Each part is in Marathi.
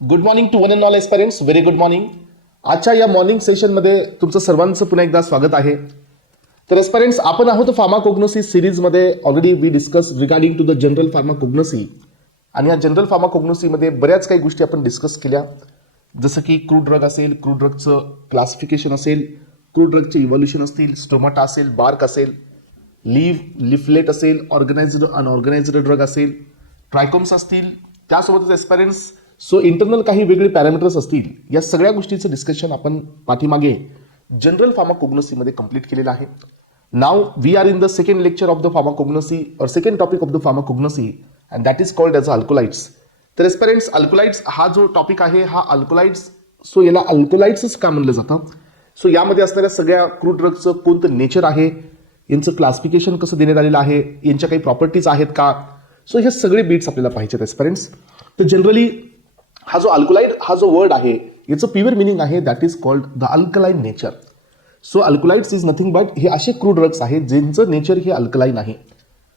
Good morning to one and all aspirants. Very good morning. आजच्या या मॉर्निंग सेशनमध्ये तुमचं सर्वांचं पुन्हा एकदा स्वागत आहे. तर एस्पायरंट्स, आपण आहोत फार्माकोग्नोसी सिरीजमध्ये. Already we discuss regarding to the general pharmacognosy. आणि या जनरल फार्माकोग्नोसीमध्ये बऱ्याच काही गोष्टी आपण डिस्कस केल्या, जसं की क्रूड ड्रग असेल, क्रूड ड्रगचं क्लासिफिकेशन असेल, क्रूड ड्रगचे इव्हॉल्युशन असतील, स्टोमाटा असेल, बार्क असेल, लिफलेट असेल, ऑर्गनाइज्ड अनऑर्गनाइज्ड ड्रग असेल, ट्रायकोम्स असतील, त्यासोबतच एस्पायरंट्स सो इंटरनल काही वेगळे पॅरामीटर्स असतील. या सगळ्या गोष्टीचं डिस्कशन आपण पाठीमागे जनरल फार्माकोग्नोसीमध्ये कंप्लीट केलेलं आहे. नाव we are in the second lecture of the pharmacognosy और second topic of the pharmacognosy and that is called as alkaloids. तर एस्पायरंट्स, अल्कोलाइड्स हा जो टॉपिक आहे हा अल्कोलाइड्स, सो याला अल्कोलाइड्सच का म्हणलं जातं. सो यामध्ये असणाऱ्या सगळ्या क्रूड ड्रगचं कोणतं नेचर आहे, यांचं क्लासिफिकेशन कसं देण्यात आलेलं आहे, यांच्या काही प्रॉपर्टीज आहेत का, सो हे सगळे बीट्स आपल्याला पाहिजेत एस्पायरंट्स. तर जनरली हा जो अल्कोलाइड हा जो वर्ड आहे याचं प्युअर मिनिंग आहे that is called the alkaline nature. So alkaloids is nothing but हे असे क्रूड ड्रग्स आहेत ज्यांचं नेचर हे अल्कलाइन आहे.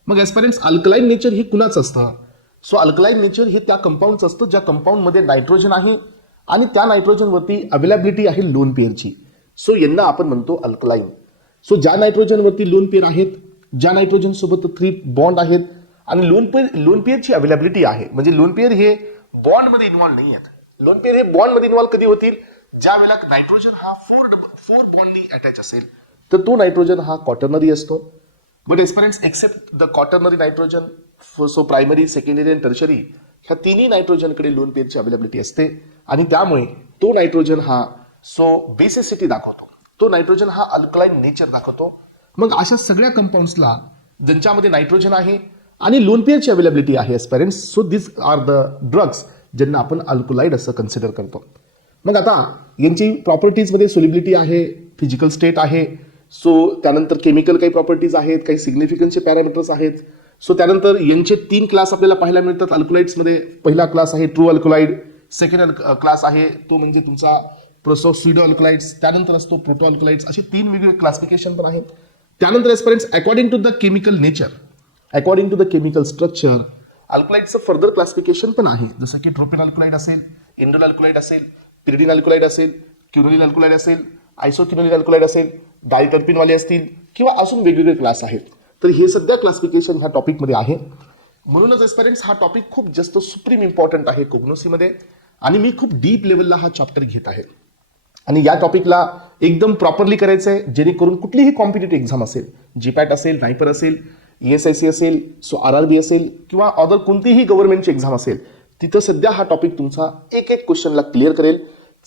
मग एस्पायरंट्स, अल्कलाइन नेचर हे कुणाचं असतं. सो अल्कलाइन नेचर हे त्या कंपाऊंडचं असतं ज्या कंपाऊंडमध्ये नायट्रोजन आहे आणि त्या नायट्रोजनवरती अवेलेबिलिटी आहे लोन पेअरची. सो यांना आपण म्हणतो अल्कलाइन. सो ज्या नायट्रोजनवरती लोन पेअर आहेत, ज्या नायट्रोजन सोबत 3 बॉन्ड आहेत आणि लोन पेअरची अवेलेबिलिटी आहे, म्हणजे लोन पेअर हे बॉन्डमध्ये इन्व्हॉल्व नाही आहेत. लोन पेअर हे बॉन्डमध्ये इन्व्हॉल्व कधी होतील, ज्या वेळेला नायट्रोजन हा 4 बॉन्डनी अटॅच असेल तर तो नायट्रोजन हा क्वाटर्नरी असतो. But aspirants, except the quaternary nitrogen, so primary, secondary आणि टर्शरी ह्या तिन्ही नायट्रोजनकडे लोन पेअरची अवेलेबिलिटी असते आणि त्यामुळे तो नायट्रोजन हा सो बेसिसिटी दाखवतो, तो नायट्रोजन हा अल्कलाइन नेचर दाखवतो. मग अशा सगळ्या कंपाऊंड्सला ज्यांच्यामध्ये नायट्रोजन आहे आणि लोन पेअरची अवेलेबिलिटी आहे aspirants, so this are the drugs ज्यांना आपण अल्कोलाइड असं कन्सिडर करतो. मग आता यांची प्रॉपर्टीजमध्ये सोलिबिलिटी आहे, फिजिकल स्टेट आहे, सो त्यानंतर केमिकल काही प्रॉपर्टीज आहेत, काही सिग्निफिकन्सचे पॅरामीटर्स आहेत. सो त्यानंतर यांचे 3 क्लास आपल्याला पाहायला मिळतात अल्कोलाइड्समध्ये. पहिला क्लास आहे ट्रू अल्कोलाइड, सेकंड क्लास आहे तो म्हणजे तुमचा प्रोसोस्युडो अल्कोलाइड्स, त्यानंतर असतो प्रोटो अल्कोलाइड्स. असे 3 वेगवेगळे क्लासिफिकेशन पण आहेत. त्यानंतर aspirants, according to the chemical nature, according to the chemical structure, अल्कोलाइडचं फर्दर क्लासिफिकेशन पण आहे, जसं की ट्रोपिन अल्कोलाइड असेल, इंडोल अल्कोलाइड असेल, पिरिडिन अल्कोलाइड असेल, क्युनोलिन अल्कोलाइड असेल, आयसोक्युनोलिन अल्कोलाइड असेल, डायटर्पिनवाले असतील किंवा अजून वेगवेगळे क्लास आहेत. तर हे सध्या क्लासिफिकेशन ह्या टॉपिकमध्ये आहे. म्हणूनच एस्पायरंट्स, हा टॉपिक खूप जास्त सुप्रीम इम्पॉर्टंट आहे कोग्नोसीमध्ये आणि मी खूप डीप लेवलला हा चॅप्टर घेत आहे आणि या टॉपिकला एकदम प्रॉपरली करायचं आहे, जेणेकरून कुठलीही कॉम्पिटिटिव्ह एक्झाम असेल, जीपॅट असेल, नायपर असेल, ESIC असेल, सो RRB असेल किंवा अदर कोणतीही गव्हर्नमेंटची एक्झाम असेल, तिथं सध्या हा टॉपिक तुमचा एक क्वेश्चनला क्लिअर करेल.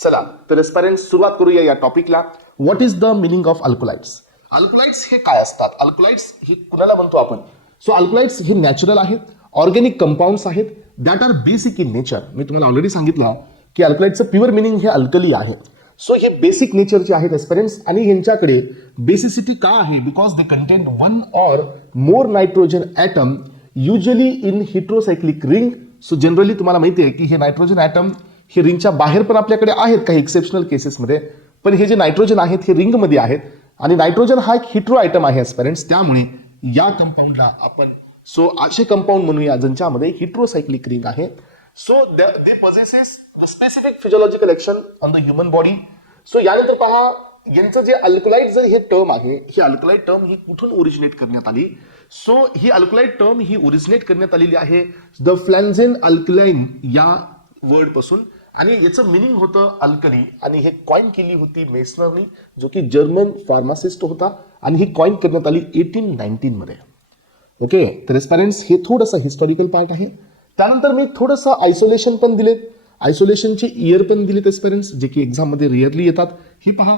चला तर एस्पायरंट्स, सुरुवात करूया या टॉपिकला. What is the meaning of alkaloids. Alkaloids हे काय असतात, अल्कोलाइड्स हे कुणाला म्हणतो आपण. सो अल्कोलाइड्स हे नॅचरल आहेत, ऑर्गॅनिक कंपाऊंड्स आहेत that are basic in nature. मी तुम्हाला ऑलरेडी सांगितलं की अल्कोलाइडचं प्युअर मिनिंग हे अल्कली आहे. सो हे बेसिक नेचरचे आहेत एस्पायरंट्स आणि यांच्याकडे बेसिसिटी का आहे, because they contain 1 or more nitrogen atom usually in heterocyclic ring. So generally तुम्हाला माहिती आहे की हे नायट्रोजन ॲटम हे रिंगच्या बाहेर पण आपल्याकडे आहेत काही एक्सेप्शनल केसेसमध्ये, पण हे जे नायट्रोजन आहेत हे रिंगमध्ये आहेत आणि नायट्रोजन हा एक हेट्रो आयटम आहे एस्पायरंट्स. त्यामुळे या कंपाऊंडला आपण सो असे कंपाऊंड म्हणूया ज्यांच्यामध्ये हेट्रोसायक्लिक रिंग आहे. So they possesses the specific physiological action on the human body. So यानंतर पहा, यांचं जे अल्कोलाइड जर हे टर्म आहे, ही अल्कोलाइड टर्म ही कुठून ओरिजिनेट करण्यात आली. सो ही अल्कोलाइड टर्म ही ओरिजिनेट करण्यात आलेली आहे द फ्लॅन्झेन अल्कलाइन या वर्ड पासून आणि याचं मिनिंग होतं अल्कली आणि हे कॉइन केली होती मेसनरनी, जो की जर्मन फार्मासिस्ट होता आणि ही कॉइन करण्यात आली 1819 मध्ये. ओके, तर एस्पायरंट्स, हे थोडंसं हिस्टॉरिकल पार्ट आहे. त्यानंतर मी थोडंसं आयसोलेशन पण दिलेत, आयसोलेशनचे इयर पण दिलेत एस्पायरंट्स, जे की एक्झाममध्ये रिअरली येतात. हे पहा,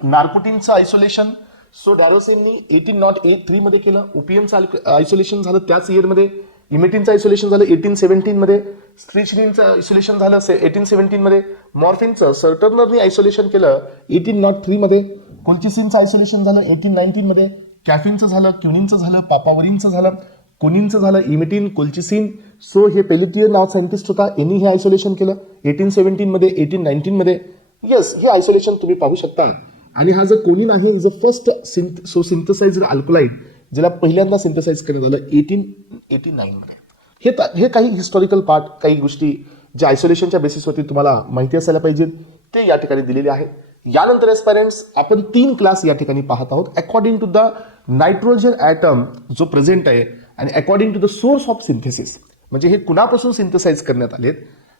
नार्कोटिनचं आयसोलेशन सो डॅरोसेननी 1803 मध्ये केलं. ओपीएमचं आयसोलेशन झालं त्याच इयरमध्ये. इमेटिनचं आयसोलेशन झालं 1817 मध्ये. स्ट्रिचनिनचं आयसोलेशन झालं 1817 मध्ये. मॉर्फिनचं सर्टर्नरनी आयसोलेशन केलं 1803 मध्ये. कोल्चिसिनचं आयसोलेशन झालं 1819 मध्ये. कॅफिनचं झालं, क्युनिनचं झालं, पापावरिनचं झालं, कोनिनचं झालं, इमेटिन, कोल्चिसिन. सो हे पेलिटियर नाव सायंटिस्ट होता, यांनी हे आयसोलेशन केलं 1817 मध्ये, 1819 मध्ये. येस, हे आयसोलेशन तुम्ही पाहू शकता. आणि हा जो कोनिन आहे, जो फर्स्ट सिंथसाइज्ड अल्कोलाइड, ज्याला पहिल्यांदा सिंथसाइज करण्यात आलं 1889 मध्ये. हे काही हिस्टॉरिकल पार्ट, काही गोष्टी जे आयसोलेशनच्या बेसिसवरती तुम्हाला माहिती असायला पाहिजे ते या ठिकाणी दिलेले आहे. यानंतर एस्पायरंट्स आपण 3 क्लास या ठिकाणी पाहत आहोत according to the nitrogen atom जो प्रेझेंट आहे आणि according to the source of synthesis, म्हणजे हे कुणापासून सिंथेसाइज करण्यात आलेत,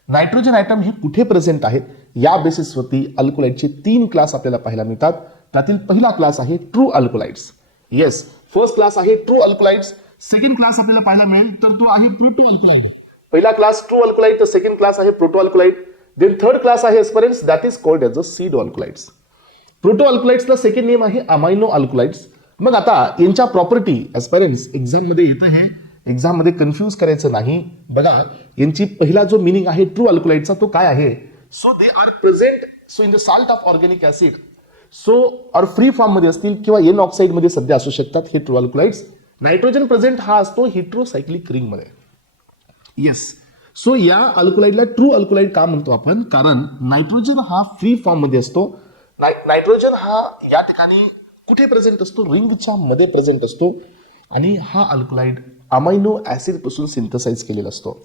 नायट्रोजन ॲटम हे कुठे प्रेझेंट आहेत, या बेसिसवरती अल्कोलाइडचे 3 क्लास आपल्याला पाहायला मिळतात. त्यातील पहिला क्लास आहे true alkaloids. Yes, first class आहे ट्रू अल्कोलाइड्स. सेकंड क्लास आपल्याला पाहायला मिळेल तर तो आहे प्रोटो अल्कोलाइड. पहिला क्लास ट्रू अल्कोलाइड, तर सेकंड क्लास आहे proto alkaloid. Then third class आहे aspirants, that is called as a pseudo alkaloids. Proto अल्कोलाइड्सला सेकंड नेम आहे अमायनो अल्कोलाइड्स. मग आता यांच्या प्रॉपर्टी एस्परन्स एक्झाम मध्ये येतं, हे एक्झाम मध्ये कन्फ्यूज करायचं नाही. बघा यांची पहिला जो मिनिंग आहे ट्रू अल्कोलाइडचा तो काय आहे, so they are present so in the salt of organic acid, so और फ्री फॉर्म मध्ये असतील किंवा एन ऑक्साइड मध्ये सध्या असू शकतात हे ट्रू अल्कोलाइड्स. नायट्रोजन प्रेझेंट हा असतो हेट्रोसायक्लिक रिंग मध्ये. येस, सो या अल्कोलाइडला ट्रू अल्कोलाइड का म्हणतो आपण, कारण नायट्रोजन हा फ्री फॉर्म मध्ये असतो. नायट्रोजन हा या ठिकाणी कुठे प्रेझेंट असतो, रिंगच्या मध्ये प्रेझेंट असतो आणि हा अल्कोलाइड अमायनो ऍसिड पासून सिंथेसाइज केलेला असतो.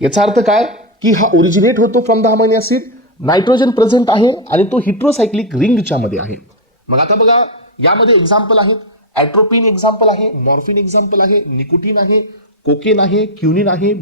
याचा अर्थ काय की हा ओरिजिनेट होतो from the amino acid, nitrogen present आहे आणि तो हेट्रोसायक्लिक रिंगच्या मध्ये आहे. मग आता बघा यामध्ये एक्झाम्पल आहेत, ॲट्रोपिन एक्झाम्पल आहे, मॉर्फिन एक्झाम्पल आहे, निकोटीन आहे, कोकेन आहे, क्युनिन आहे.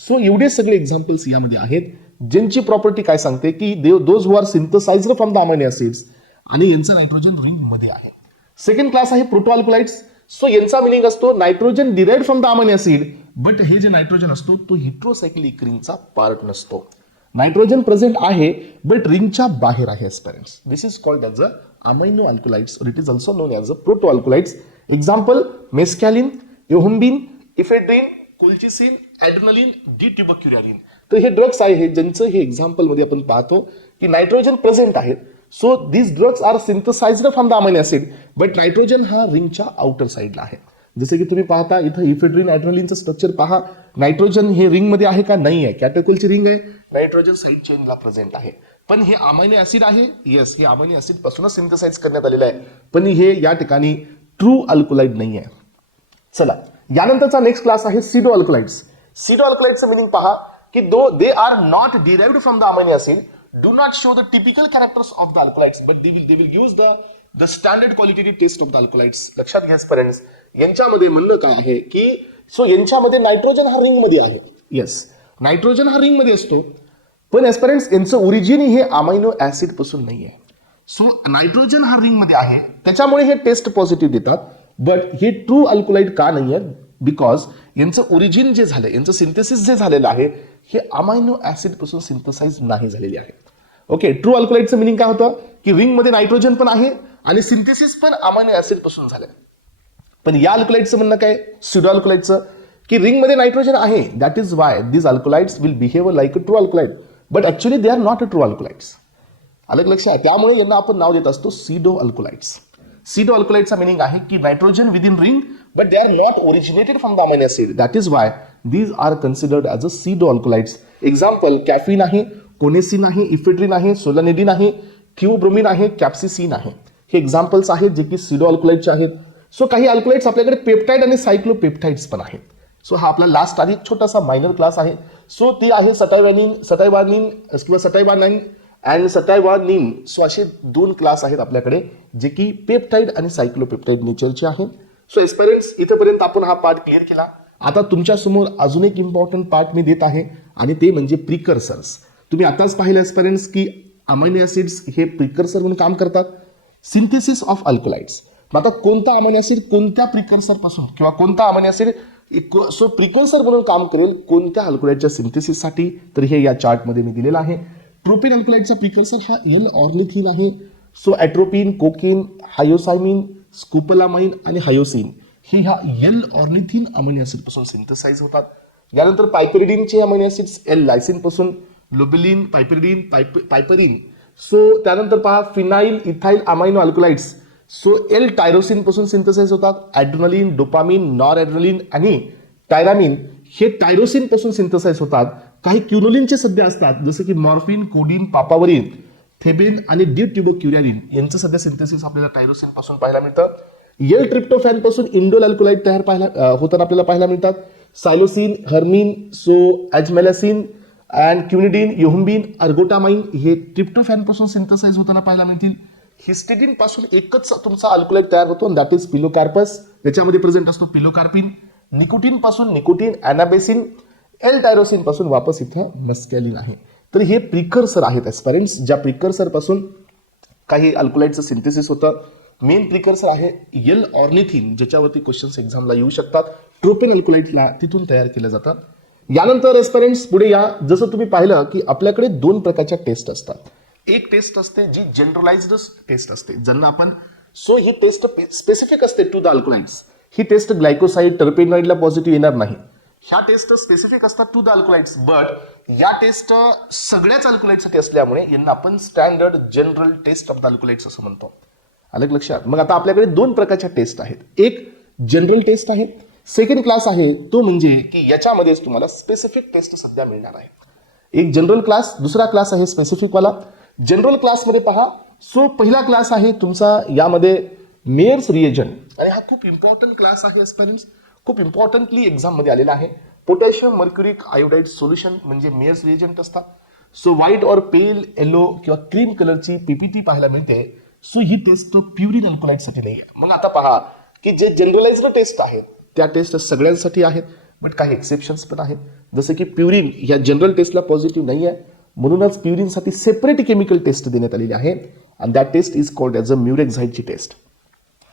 सो एवढे सगळे एक्झाम्पल्स यामध्ये आहेत ज्यांची प्रॉपर्टी काय सांगते की those who are synthesized from the amino acids आणि यांचा नायट्रोजन रिंग मध्ये आहे. सेकंड क्लास आहे प्रोटो अल्कोलाइड्स. सो यांचा मिनिंग असतो nitrogen derived from the amino acid, but हे जे नायट्रोजन असतो तो हेट्रोसायक्लिक रिंगचा पार्ट नसतो. नायट्रोजन प्रेझेंट आहे बट रिंगच्या बाहेर आहे aspirants. This is called as a amino alkaloids और it is also known as a proto alkaloids. Example mescaline, एहोम्बिन, ephedrine, colchicine, adrenaline, D tubocurarine. तर हे ड्रग्स आहे ज्यांचं हे एक्झाम्पल मध्ये आपण पाहतो की नायट्रोजन प्रेझेंट आहे. So this drugs are synthesized from the amino acid, but nitrogen हा रिंगच्या आउटर साइडला आहे. जसे की तुम्ही पाहता इथं इफेड्रिन ॲड्रेनालिनचं स्ट्रक्चर पहा, नायट्रोजन हे रिंग मध्ये आहे का, नाही आहे. कॅटेकोलची रिंग आहे, नायट्रोजन साइड चेनला प्रेझेंट आहे. पण हे अमायनो ऍसिड आहे, येस हे अमायनो ऍसिड पासूनच सिंथेसाइज करण्यात आलेलं आहे, पण हे या ठिकाणी ट्रू अल्कोलाइड नाही आहे. चला यानंतरचा नेक्स्ट क्लास आहे सीडो अल्कोलाइड्स. सीडो अल्कोलाइडचं मिनिंग पहा की though they are not derived from the amino acid, do not show the typical characters of the alkaloids, but they will give the standard qualitative test of the alkaloids. लक्षात घ्या फ्रेंड्स, यांच्यामध्ये म्हणणं काय आहे की सो यांच्यामध्ये नायट्रोजन हा रिंग मध्ये आहे. येस, नायट्रोजन हा रिंग मध्ये असतो, पण एस्परन्स यांचं ओरिजिन हे अमायनो ऍसिड पासून नाही आहे. सो नायट्रोजन हा रिंग मध्ये आहे त्याच्यामुळे हे टेस्ट पॉझिटिव्ह देतात, बट हे ट्रू अल्कोलाइड का नाही आहे, बिकॉज यांचं ओरिजिन जे झालं, यांचं सिंथेसिस जे झालेलं आहे हे अमायनो ऍसिड पासून सिंथेसाइज नाही झालेले आहे. ओके, ट्रू अल्कोलाइडचं मिनिंग काय होतं की रिंग मध्ये नायट्रोजन पण आहे आणि सिंथेसिस पण अमायनो ऍसिड पासून झालं. पण या अल्कोलाइडचं म्हणणं काय, सीडो अल्कोलाइडचं, की रिंग मध्ये नायट्रोजन आहे, that is why this alkaloids will behave like a true alkaloid, but actually they are not a true alkaloids. अलग लक्षात, त्यामुळे यांना आपण नाव देत असतो सीडो अल्कोलाइड्स. सीडो अल्कोलाइडचा मिनिंग आहे की nitrogen within ring, but they are not originated from the amino acid, that is why these are considered as a pseudo alkaloids. Example caffeine आहे, कोनेसिन आहे, इफेड्रिन आहे, सोलानिडिन आहे, थिओब्रोमिन आहे, कॅप्सिसिन आहे. हे एक्झाम्पल्स आहेत जे की सीडो अल्कोलाइडचे आहेत. सो काही अल्कोलाइड्स आपल्याकडे पेप्टाइड आणि सायक्लोपेप्टाइड्स पण आहेत. सो हा आपला लास्ट आधी छोटासा मायनर क्लास आहे. सो ती आहे सटायवानिन किंवा सटायवानाइन अँड सटायवानिन. सो असे 2 क्लास आहेत आपल्याकडे जे की पेप्टाइड आणि सायक्लोपेप्टाइड नेचरचे आहेत. सो एस्पेरेंट्स इथपर्यंत आपण हा पार्ट क्लिअर केला. आता तुमच्या समोर अजून एक इम्पॉर्टंट पार्ट मी देत आहे आणि ते म्हणजे प्रिकर्सर्स. तुम्ही आताच पाहिलं एस्पेरेंट्स की अमायनो ऍसिड्स हे प्रिकर्सर म्हणून काम करतात. सिंथेसिस ऑफ अल्कोलाइड्स, आता कोणता अमायनो ऍसिड कोणत्या प्रिकर्सर पासून किंवा कोणता अमायनो ऍसिड सो प्रिकर्सर म्हणून काम करेल कोणत्या अल्कोलाइडच्या सिंथेसिससाठी, तर हे या चार्टमध्ये मी दिलेलं आहे. प्रोपेन अल्कोलाइडचा प्रिकर्सर हा एल ऑर्निथिन आहे. सो ॲट्रोपिन, कोकेन, हायोसायमिन, स्कोपोलामाइन आणि हायोसिन हे ह्या एल ऑर्निथिन अमायनो ऍसिड पासून सिंथेसाइज होतात. यानंतर पायपेरिडिनचे अमायनो ऍसिड्स एल लायसिन पासून, लोबेलिन, पायपेरिन. सो त्यानंतर पहा phenyl ethyl amino alkaloids so L tyrosine पासून सिंथेसाइज होतात. ॲड्रेनालिन, डोपामिन, नॉर ॲड्रेनालिन आणि टायरामिन हे टायरोसिन पासून सिंथेसाइज होतात. काही क्युनोलिनचे सध्या असतात जसे की मॉर्फिन, कोडीन, पापावरिन, थेबेन आणि डी ट्युबोक्युरारिन यांचं सध्या सिंथेसिस आपल्याला टायरोसिन पासून पाहायला मिळतं. एल ट्रिप्टोफॅन पासून इंडोल अल्कोलाइड तयार होताना आपल्याला पाहायला मिळतात. सायलोसिन, हर्मिन, सो ॲजमेलासिन अँड क्युनिडिन, योहम्बिन, अर्गोटामाइन हे ट्रिप्टोफॅन पासून सिंथेसाइज होताना पाहायला मिळतील. हिस्टिडिन पासून एकच तुमचा अल्कोलाइड तयार होतो, दॅट इज पिलोकार्पस, त्याच्यामध्ये प्रेझेंट असतो पिलोकार्पिन. निकोटीन पासून निकोटीन, अॅनाबेसिन, एल टायरोसिन पासून वापस इथं मस्कॅलिन आहे. तर हे प्रिकर्सर आहेत एस्पायरंट्स, ज्या प्रिकर्सर पासून काही अल्कोलाइडचं सिंथेसिस होतं. मेन प्रिकर्सर आहे एल ऑर्निथिन, ज्याच्यावरती क्वेश्चन्स एक्झामला येऊ शकतात. ट्रोपेन अल्कोलाइडला तिथून तयार केलं जातं. यानंतर एस्पायरंट्स पुढे या. जसं तुम्ही पाहिलं की आपल्याकडे दोन प्रकारच्या टेस्ट असतात. एक टेस्ट असते जी जनरलाइज्ड टेस्ट असते, ज्यांना आपण ही टेस्ट स्पेसिफिक असते टू द अल्कोलाइड्स. ही टेस्ट ग्लायकोसाइड टर्पेनॉइडला पॉझिटिव्ह येणार नाही. ह्या टेस्ट स्पेसिफिक असतात टू द अल्कोलाइड्स, बट या टेस्ट सगळ्याच अल्कोलाइडसाठी असल्यामुळे यांना आपण standard general test of the alkaloids असं म्हणतो. अलग लक्षात. मग आता आपल्याकडे दोन प्रकारच्या टेस्ट आहेत. एक जनरल टेस्ट आहे, सेकंड क्लास आहे तो म्हणजे की याच्यामध्येच तुम्हाला स्पेसिफिक टेस्ट सध्या मिळणार आहे. एक जनरल क्लास, दुसरा क्लास आहे स्पेसिफिक वाला. जनरल क्लासमध्ये पहा, पहिला क्लास आहे तुमचा यामध्ये मेयर्स रिएजंट, आणि हा खूप इम्पॉर्टंट क्लास आहे एस्पायरंट्स, खूप इम्पॉर्टंटली एक्झाम मध्ये आलेला आहे. पोटॅशियम मर्क्युरिक आयोडाइड सोल्युशन म्हणजे मेयर्स रिएजंट असतात. व्हाईट और पेल येलो किंवा क्रीम कलरची पीपीटी पाहायला मिळते. ही टेस्ट प्युरिन अल्कोलाइडसाठी नाही आहे. मग आता पहा की जे जनरलाइज्ड टेस्ट आहेत त्या टेस्ट सगळ्यांसाठी आहेत, बट काही एक्सेप्शन्स पण आहेत. जसं की प्युरिन या जनरल टेस्टला पॉझिटिव्ह नाही आहे, म्हणूनच प्युरिनसाठी सेपरेट केमिकल टेस्ट देण्यात आलेली आहे, and that test is called as a म्युरेक्झाइडची टेस्ट.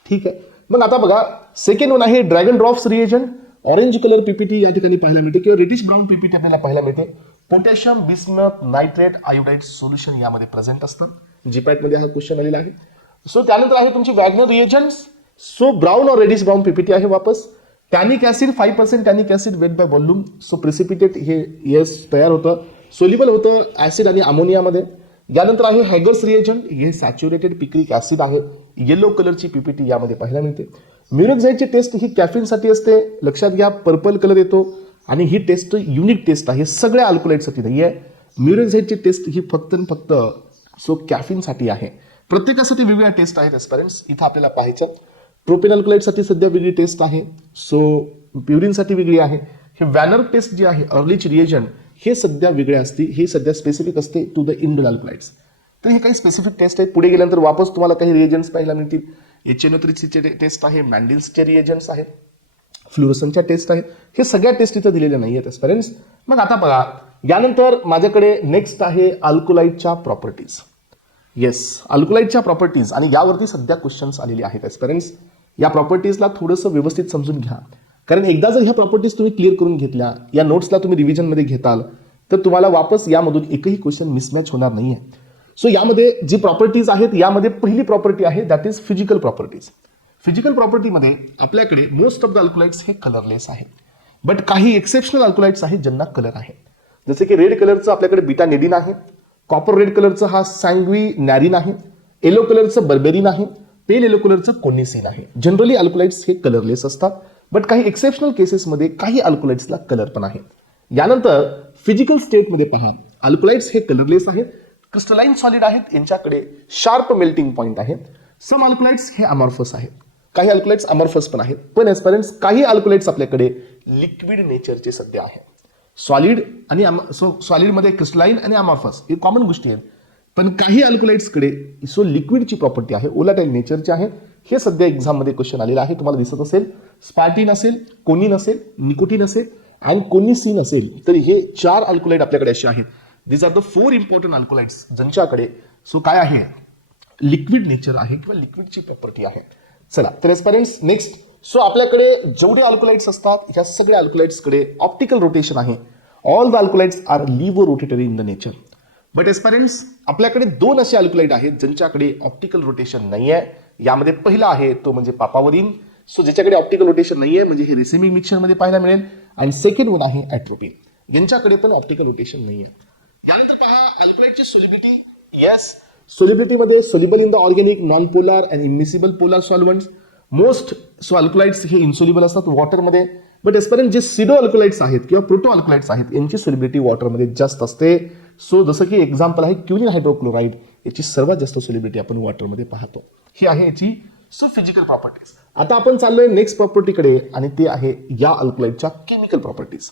ठीक आहे. मग आता बघा, सेकंड वन आहे dragon drops reagent. Orange colour PPT या ठिकाणी पाहायला मिळते किंवा रेडिश ब्राऊन पीपीटी आपल्याला पाहायला मिळते. Potassium bismuth nitrate iodide solution यामध्ये प्रेझेंट असतं. जीपॅट मध्ये हा क्वेश्चन आलेला आहे. त्यानंतर आहे तुमची वॅगनर रिएजंट्स. ब्राऊन और रेडिश ब्राऊन पीपीटी आहे वापस. Tannic acid 5% tannic acid weight by volume. Precipitate हे येस तयार होतं, सोल्युबल होतं ऍसिड आणि अमोनियामध्ये. यानंतर आहे हॅगर्स रिएजंट, हे सॅच्युरेटेड पिक्रिक ऍसिड आहे. येलो कलरची पीपीटी यामध्ये पाहायला मिळते. म्युरेक्झाइडची टेस्ट ही कॅफिनसाठी असते, लक्षात घ्या. पर्पल कलर येतो, आणि ही टेस्ट युनिक टेस्ट आहे, सगळ्या अल्कोलाइडसाठी नाही आहे. म्युरेक्झाइडची टेस्ट ही फक्त कॅफिनसाठी आहे. प्रत्येकासाठी वेगवेगळ्या टेस्ट आहेत एस्पायरंट्स, इथं आपल्याला पाहायचं. प्रोपेन अल्कोलाइडसाठी सध्या वेगळी टेस्ट आहे, प्युरिनसाठी वेगळी आहे. हे वॅनर टेस्ट जी आहे अर्लीच रिएजंट, हे सध्या वेगळे असते, हे सध्या स्पेसिफिक असते टू द इंडियन अल्कोलाइड्स. तर हे काही स्पेसिफिक टेस्ट आहेत. पुढे गेल्यानंतर वापस तुम्हाला काही रिएजंट्स पाहायला मिळतील. HNO3चे टेस्ट आहे, मॅन्डिल्सचे रिएजंट्स आहेत, फ्लुरोसनच्या टेस्ट आहेत. हे सगळ्या टेस्ट इथं दिलेल्या नाही आहेत एस्पायरंट्स. मग आता बघा, यानंतर माझ्याकडे नेक्स्ट आहे अल्कोलाइडच्या प्रॉपर्टीज. येस, अल्कोलाइडच्या प्रॉपर्टीज, आणि यावरती सध्या क्वेश्चन्स आलेले आहेत एस्पायरंट्स. या प्रॉपर्टीजला थोडंसं व्यवस्थित समजून घ्या, कारण एकदा जर ह्या प्रॉपर्टीज तुम्ही क्लिअर करून घेतल्या, या नोट्सला तुम्ही रिव्हिजनमध्ये घेताल, तर तुम्हाला वापस यामधून एकही क्वेश्चन मिसमॅच होणार नाही आहे. यामध्ये जी प्रॉपर्टीज आहेत, यामध्ये पहिली प्रॉपर्टी आहे that is physical properties. Physical प्रॉपर्टीमध्ये आपल्याकडे मोस्ट ऑफ द अल्कोलाइड्स हे कलरलेस आहेत, बट काही एक्सेप्शनल अल्कोलाइड्स आहेत ज्यांना कलर आहे. जसे की रेड कलरचं आपल्याकडे बीटानेडिन आहे, कॉपर रेड कलरचं हा सॅंग्विनॅरिन आहे, येलो कलरचं बर्बेरिन आहे, पेल येलो कलरचं कोनिसिन आहे. जनरली अल्कोलाइड्स हे कलरलेस असतात, बट काही एक्सेप्शनल केसेसमध्ये काही अल्कोलाइड्सला कलर पण आहे. यानंतर फिजिकल स्टेटमध्ये पहा, अल्कोलाइड्स हे कलरलेस आहेत, क्रिस्टलाइन सॉलिड आहेत, यांच्याकडे शार्प मेल्टिंग पॉइंट आहे. सम अल्कोलाइड्स हे अमॉर्फस आहेत, काही अल्कोलाइड्स अमॉर्फस पण आहेत. पण एस्पायरंट्स काही अल्कोलाइड्स आपल्याकडे लिक्विड नेचरचे सध्या आहेत. सॉलिड आणि सॉलिडमध्ये क्रिस्टलाइन आणि अमॉर्फस हे कॉमन गोष्टी आहेत, पण काही अल्कोलाइड्सकडे लिक्विडची प्रॉपर्टी आहे, ओलाटाईल नेचरची आहे. हे सध्या एक्झाममध्ये क्वेश्चन आलेला आहे, तुम्हाला दिसत असेल. स्पार्टिन असेल, कोनिन असेल, निकोटीन असेल आणि कोनिसिन असेल. तर हे 4 अल्कोलाइड आपल्याकडे असे आहेत. These are the 4 important alkaloids ज्यांच्याकडे काय आहे, लिक्विड नेचर आहे किंवा लिक्विडची प्रॉपर्टी आहे. चला तर एस्पायरंट्स नेक्स्ट. आपल्याकडे जेवढे अल्कोलाइड्स असतात, ह्या सगळ्या अल्कोलाइड्सकडे ऑप्टिकल रोटेशन आहे. All the alkaloids are levorotatory in the nature. But aspirants आपल्याकडे 2 असे अल्कोलाइड आहेत ज्यांच्याकडे ऑप्टिकल रोटेशन नाही आहे. यामध्ये पहिला आहे तो म्हणजे पापावरीन. ज्याच्याकडे ऑप्टिकल रोटेशन नाही आहे, म्हणजे हे रिसेमिक मिक्सचरमध्ये पाहायला मिळेल. आणि सेकंड वन आहे ॲट्रोपिन, यांच्याकडे पण ऑप्टिकल रोटेशन नाही आहे. यानंतर पहा अल्कोलाइडची सोल्युबिलिटी. येस, सोल्युबिलिटीमध्ये soluble in the organic, non polar and immiscible polar solvents. Most alkaloids हे इन्सोल्युबल असतात वॉटरमध्ये. बट एस्पायरंट जे सिडो अल्कोलाइड्स आहेत किंवा प्रोटो अल्कोलाइड्स आहेत, यांची सोल्युबिलिटी वॉटरमध्ये जास्त असते. जसं की एक्झाम्पल आहे क्युनिन हायड्रोक्लोराईड, याची सर्वात जास्त सोल्युबिलिटी आपण वॉटरमध्ये पाहतो. ही आहे याची फिजिकल प्रॉपर्टीज. आता आपण चाललोय नेक्स्ट प्रॉपर्टीकडे, आणि ते आहे या अल्कोलाइडच्या केमिकल प्रॉपर्टीज.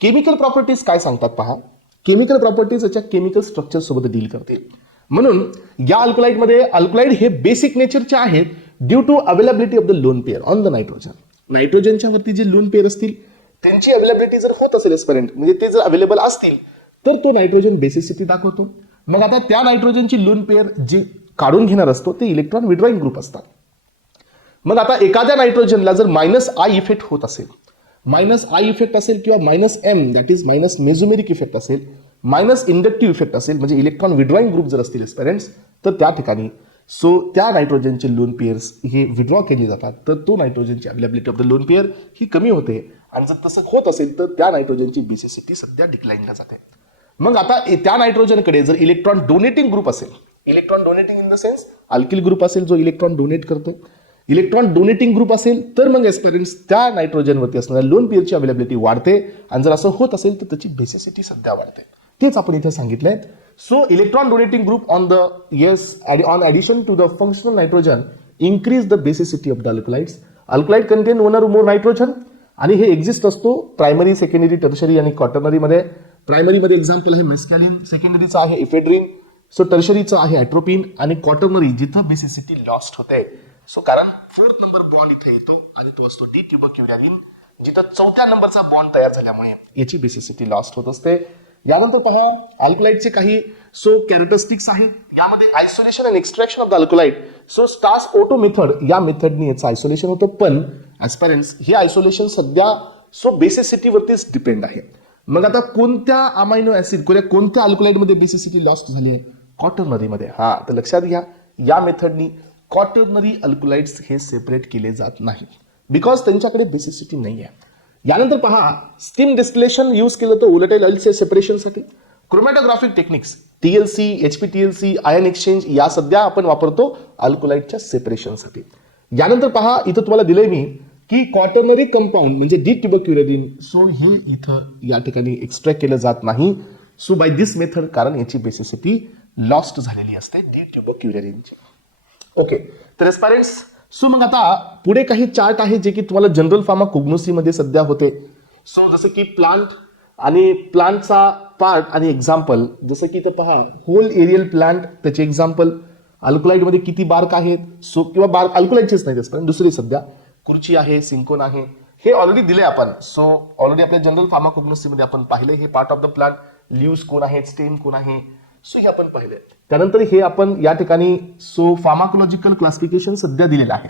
केमिकल प्रॉपर्टीज काय सांगतात पहा. केमिकल प्रॉपर्टीज याच्या केमिकल स्ट्रक्चर सोबत डील करतील. म्हणून या अल्कलाइडमध्ये अल्कलाइड हे बेसिक नेचरचे आहेत due to availability of the lone pair on the nitrogen. नायट्रोजनच्या वरती जे लोन पेअर असतील त्यांची अवेलेबिलिटी जर होत असेल एस्पेरंट म्हणजे ते जर अवेलेबल असतील तर तो नायट्रोजन बेसिसिटी दाखवतो. मग आता त्या नायट्रोजनची लोन पेअर जी काढून घेणार असतो ते इलेक्ट्रॉन विड्रॉइंग ग्रुप असतात. मग आता एखाद्या नायट्रोजनला जर -I इफेक्ट होत असेल, -I इफेक्ट असेल किंवा -M that is minus mesomeric effect असेल, मायनस इंडक्टिव्ह इफेक्ट असेल म्हणजे इलेक्ट्रॉन विड्रॉइंग ग्रुप जर असतील एस्पेरंट्स तर त्या ठिकाणी त्या नायट्रोजनचे लोन पेअर्स हे विड्रॉ केले जातात तर तो नायट्रोजनची availability of the lone pair ही कमी होते आणि जर तसं होत असेल तर त्या नायट्रोजनची बेसिसिटी सध्या डिक्लाइनला जाते. मग आता त्या नायट्रोजनकडे जर इलेक्ट्रॉन डोनेटिंग ग्रुप असेल, electron donating in the sense alkyl group असेल जो इलेक्ट्रॉन डोनेट करतो, इलेक्ट्रॉन डोनेटिंग ग्रुप असेल तर मग एस्पेरंट्स त्या नायट्रोजनवरती असणाऱ्या लोन पेअरची अवेलेबिलिटी वाढते आणि जर असं होत असेल तर त्याची बेसिसिटी सध्या वाढते. तेच आपण इथे सांगितलंय. So electron donating group on on addition to the functional nitrogen increase the basicity of the alkaloids. Alkaloid contain one और मोर नायट्रोजन आणि हे एक्झिस्ट असतो प्रायमरी, सेकंडरी, टर्शरी आणि क्वाटर्नरीमध्ये. प्रायमरीमध्ये एक्झाम्पल आहे मेस्कॅलिन, सेकंडरीचं आहे इफेड्रिन, सो टर्शरीचं आहे ॲट्रोपिन आणि क्वाटर्नरी जिथं बेसिसिटी लॉस्ट होते. सो कारण 4th नंबर बॉन्ड इथे येतो आणि तो असतो डी ट्युबोक्युरॅलिन जिथं 4थ्या नंबरचा बॉन्ड तयार झाल्यामुळे याची बेसिसिटी लॉस्ट होत असते. यानंतर पहा अल्कलाइडचे काही कॅरेक्टरिस्टिक्स आहेत. यामध्ये isolation and extraction of the alkaloid. So stars ओटो मेथड या मेथडने याचं आयसोलेशन होतं पण ॲस्पेरंट्स हे आयसोलेशन सध्या बेसिसिटीवरतीच डिपेंड आहे. मग आता कोणत्या अमायनो ऍसिड कोणत्या अल्कलाइडमध्ये बेसिसिटी लॉस्ट झाली आहे? क्वाटर्नरीमध्ये. तर लक्षात घ्या या मेथडनी क्वाटर्नरी अल्कलाइड्स हे सेपरेट केले जात नाही बिकॉज त्यांच्याकडे बेसिसिटी नाही आहे. यानंतर पहा स्टीम डिस्टिलेशन यूज केलं तर वोलेटाईल ऑइलचे सेपरेशनसाठी. Chromatographic techniques TLC, HPTLC, ion exchange या सध्या आपण वापरतो अल्कलाइडच्या सेपरेशनसाठी. यानंतर पहा इथं तुम्हाला दिलंय मी की क्वाटर्नरी कंपाऊंड म्हणजे डी ट्युबोक्युरॅलिन सो हे इथं या ठिकाणी एक्स्ट्रॅक्ट केलं जात नाही. सो बाय दिस मेथड कारण याची बेसिसिटी लॉस्ट झालेली असते डी ट्युबोक्युरॅलिनची. ओके तर एस्पायरंट्स सो मग आता पुढे काही चार्ट आहे जे की तुम्हाला जनरल फार्माकोग्नोसीमध्ये सध्या होते. सो जसं की प्लांट आणि प्लांटचा पार्ट आणि एक्झाम्पल जसं की इथं पहा होल एरियल प्लांट त्याचे एक्झाम्पल. अल्कलाइडमध्ये किती बार्क आहेत सो किंवा बार्क अल्कलाइडचेच नाही पण दुसरी सध्या खुर्ची आहे, सिंकोन आहे, हे ऑलरेडी दिले आपण. सो ऑलरेडी आपल्या जनरल फार्माकोग्नोसीमध्ये आपण पाहिले हे पार्ट ऑफ द प्लांट. ल्यूज कोण आहेत, स्टेम कोण आहे सो हे आपण पाहिले. त्यानंतर हे आपण या ठिकाणी फार्माकोलॉजिकल क्लासिफिकेशन सध्या दिलेलं आहे.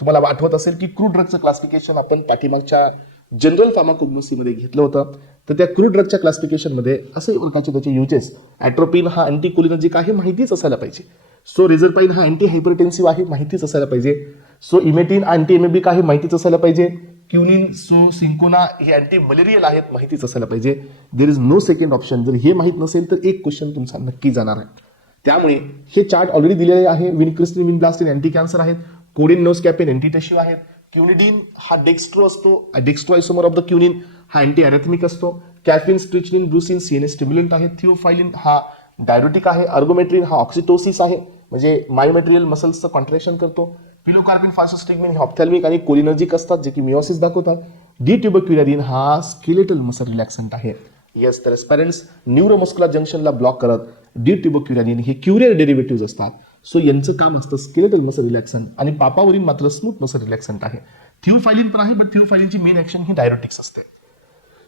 तुम्हाला आठवत असेल की क्रूड ड्रगचं क्लासिफिकेशन आपण पाठीमागच्या जनरल फार्माकोग्नोसीमध्ये घेतलं होतं. तर त्या क्रूड ड्रगच्या क्लासिफिकेशनमध्ये असे प्रकारचे त्याचे युजेस ॲट्रोपिन हा अँटीकोलिनर्जिक आहे माहितीच असायला पाहिजे. सो रिझरपाइन हा अँटी हायपरटेन्सिव्ह आहे माहितीच असायला पाहिजे. सो इमेटिन अँटी एमेबिक आहे माहितीच असायला पाहिजे. क्युनिन सिंकोना हे अँटी मलेरियल आहेत माहितीच असायला पाहिजे. There is no second option. जर हे माहित नसेल तर एक क्वेश्चन तुमचा नक्की जाणार आहे. त्यामुळे हे चार्ट ऑलरेडी दिलेले आहे. विनक्रिस्टिन, विनब्लास्टिन अँटी कॅन्सर आहेत. कोडिन, नोस्कॅपिन अँटी टिश्यू आहेत. क्युनिडिन हा डेक्स्ट्रो असतो, डेक्स्ट्रो आयसोमर ऑफ द क्युनिन हा अँटी अरेथमिक असतो. कॅफिन, स्ट्रिचनिन, ब्रुसिन CNS स्टिम्युलंट आहे. थिओफायलिन हा डायरोटिक आहे. अर्गोमेट्रिन हा ऑक्सिटोसिस आहे म्हणजे मायोमेट्रियल मसल्सचं कॉन्ट्रॅक्शन करतो. पिलोकार्पिन, फायसोस्टिग्मिन हे ऑप्थॅल्मिक आणि कोलिनर्जिक असतात जे की मिओसिस दाखवतात. डी ट्युबोक्युरॅलिन हा स्केलेटल मसल रिलॅक्संट आहे. येस तर पेरेंट्स न्यूरोमस्क्युलर जंक्शनला ब्लॉक करत डी ट्युबोक्युरॅलिन हे क्युरियर डेरिव्हेटिव्ह असतात. सो यांचं काम असतं स्केलेटल मसल रिलॅक्संट आणि पापावरीन मात्र स्मूथ मसल रिलॅक्संट आहे. थिओफायलिन पण आहे बट थिओफायलिनची मेन ऍक्शन ही डायरोटिक्स असते.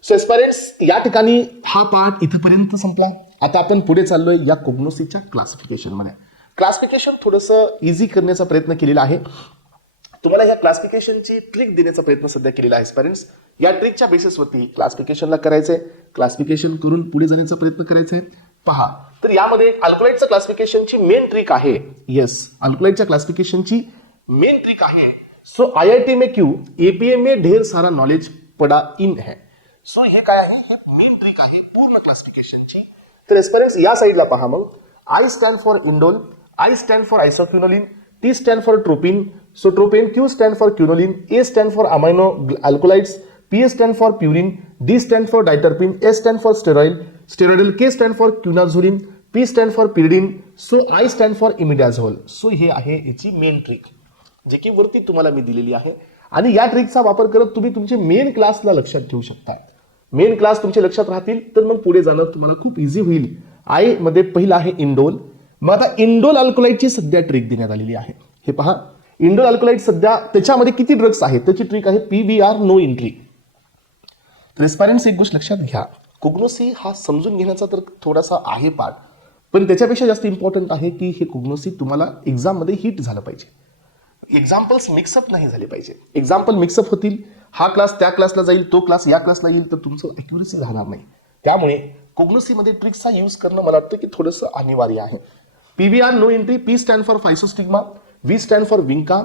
सो पेरेंट्स या ठिकाणी हा पार्ट इथपर्यंत संपला. आता आपण पुढे चाललोय या कोग्नोसीच्या क्लासिफिकेशनमध्ये. क्लासिफिकेशन थोडंसं इझी करण्याचा प्रयत्न केलेला आहे. तुम्हाला या क्लासिफिकेशनची ट्रिक देण्याचा प्रयत्न सध्या केलेला आहे पेरेंट्स. या ट्रिकच्या बेसिसवरती क्लासिफिकेशनला करायचंय, क्लासिफिकेशन करून पुढे जाण्याचा प्रयत्न करायचा आहे. पहा तर यामध्ये अल्कलाइडच्या क्लासिफिकेशनची मेन ट्रिक आहे. येस अल्कलाइडच्या क्लासिफिकेशनची मेन ट्रिक आहे. सो IIT में क्यू APA में ढेर सारा नॉलेज पड़ा इन है. सो हे काय आहे? हे मेन ट्रिक आहे पूर्ण क्लासिफिकेशनची. तर एस्पेरेंट्स या साईडला पहा मग I stand for indole, I stand for isoquinoline, T stand for tropine, so tropane, Q stand for quinoline, A stand for amino alkaloids, P stand for purine, D stand for diterpene, S stand for steroid, K stand for quinazoline, P stand for pyridine, so I stand for imidazole. So हे आहे याची मेन ट्रिक जे की वरती तुम्हाला मी दिलेली आहे आणि या ट्रिकचा वापर करत तुम्ही तुमचे मेन क्लासला लक्षात ठेवू शकता. मेन क्लास तुमच्या लक्षात राहतील तर मग पुढे जाणं तुम्हाला खूप इझी होईल. आय मध्ये पहिला आहे इंडोल. मग आता इंडोल अल्कोलाइडची सध्या ट्रिक देण्यात आलेली आहे. हे पहा, इंडोल अल्कोलाइड सध्या त्याच्यामध्ये किती ड्रग्स आहेत त्याची ट्रिक आहे PBR नो एंट्री. ट्रान्सपरन्सी एक गोष्ट लक्षात घ्या, कोग्नोसी हा समजून घेण्याचा तर थोडासा आहे पार्ट, पण त्याच्यापेक्षा जास्त इम्पॉर्टंट आहे की हे कोग्नोसी तुम्हाला एक्झाममध्ये हिट झालं पाहिजे. एक्झाम्पल्स मिक्सअप नाही झाले पाहिजे. एक्झाम्पल मिक्सअप होतील, हा क्लास त्या क्लासला जाईल, तो क्लास या क्लासला येईल, तर तुमचं अॅक्युरेसी राहणार नाही. त्यामुळे कोग्नोसीमध्ये ट्रिक्सचा यूज करणं मला वाटतं की थोडंसं अनिवार्य आहे. PBR no entry. P stand for physostigma, V stand for vinca,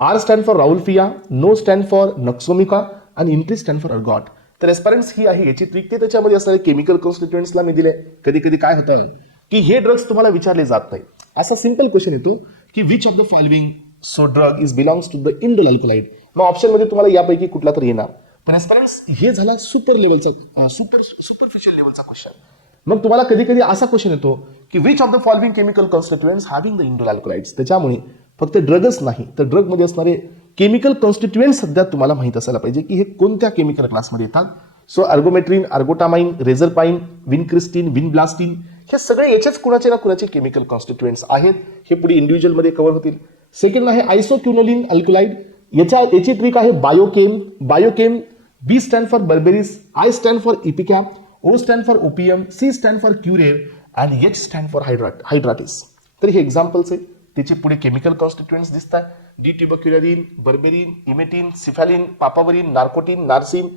R stand for rauwolfia, no stand for nux vomica आणि एंट्री स्टँड फॉर अर्गॉट. तर एस्परन्स ही आहे याची ट्रिक. ते त्याच्यामध्ये असणारे केमिकल कॉन्स्टिट्युएंट्सला मी दिले. कधी कधी काय होतं की हे ड्रग्स तुम्हाला विचारले जात नाही. असा सिंपल क्वेश्चन येतो की which of the following so drug is belongs to the indole alkaloid. मग ऑप्शनमध्ये तुम्हाला यापैकी कुठला तर येणार. पण एस्परन्स हे झाला सुपर लेवलचा सुपरफिशियल लेवलचा क्वेश्चन. मग तुम्हाला कधी कधी असा क्वेश्चन येतो की which of the following chemical constituents having the indole alkaloids. त्याच्यामुळे फक्त ड्रगच नाही तर ड्रगमध्ये असणारे केमिकल कॉन्स्टिट्युएंट सध्या तुम्हाला माहित असायला पाहिजे की हे कोणत्या केमिकल क्लासमध्ये येतात. So ergometrine, ergotamine, reserpine, vincristine, vinblastine हे सगळे याचेच कुणाचे ना कुणाचे केमिकल कॉन्स्टिट्युएंट्स आहेत. हे पुढे इंडिव्हिज्युअलमध्ये कव्हर होतील. सेकंड आहे आयसोक्युनोलिन अल्कोलाइड. याची ट्रिक आहे biochem. B stand for berberis, I stand for ipecac, O stand for opium, C stand for curare आणि H स्टँड फॉर हायड्राटिस. तर हे एक्झाम्पल्स आहे. त्याचे पुढे केमिकल कॉन्स्टिट्युएंट्स दिसतात. D tubocurarine, berberine, emetine, cephaeline, papaverine, narcotine, narceine.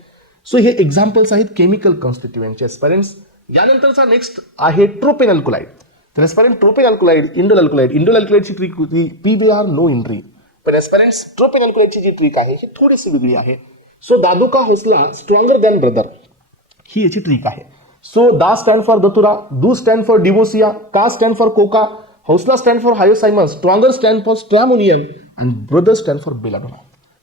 So हे एक्झाम्पल्स आहेत केमिकल कॉन्स्टिट्युएंटचे एस्परन्स. यानंतरचा नेक्स्ट आहे ट्रोपेन अल्कोलाइड. तर एस्परन्स ट्रोपेन अल्कोलाइड, इंडोल अल्कोलाइडची ट्रिक होती PBR नो एंट्री. पण एस्परन्स ट्रोपेन अल्कोलाइडची जी ट्रिक आहे ही थोडीशी वेगळी आहे. सो दादू का हौसला स्ट्रॉंगर दॅन ब्रदर ही याची ट्रिक आहे. सो दा stand for datura, do stand for duboisia, का स्टँड फॉर कोका, हौसला stand for hyoscyamus, stronger stand for stramonium आणि ब्रदर स्टँड फॉर बेलाडोना.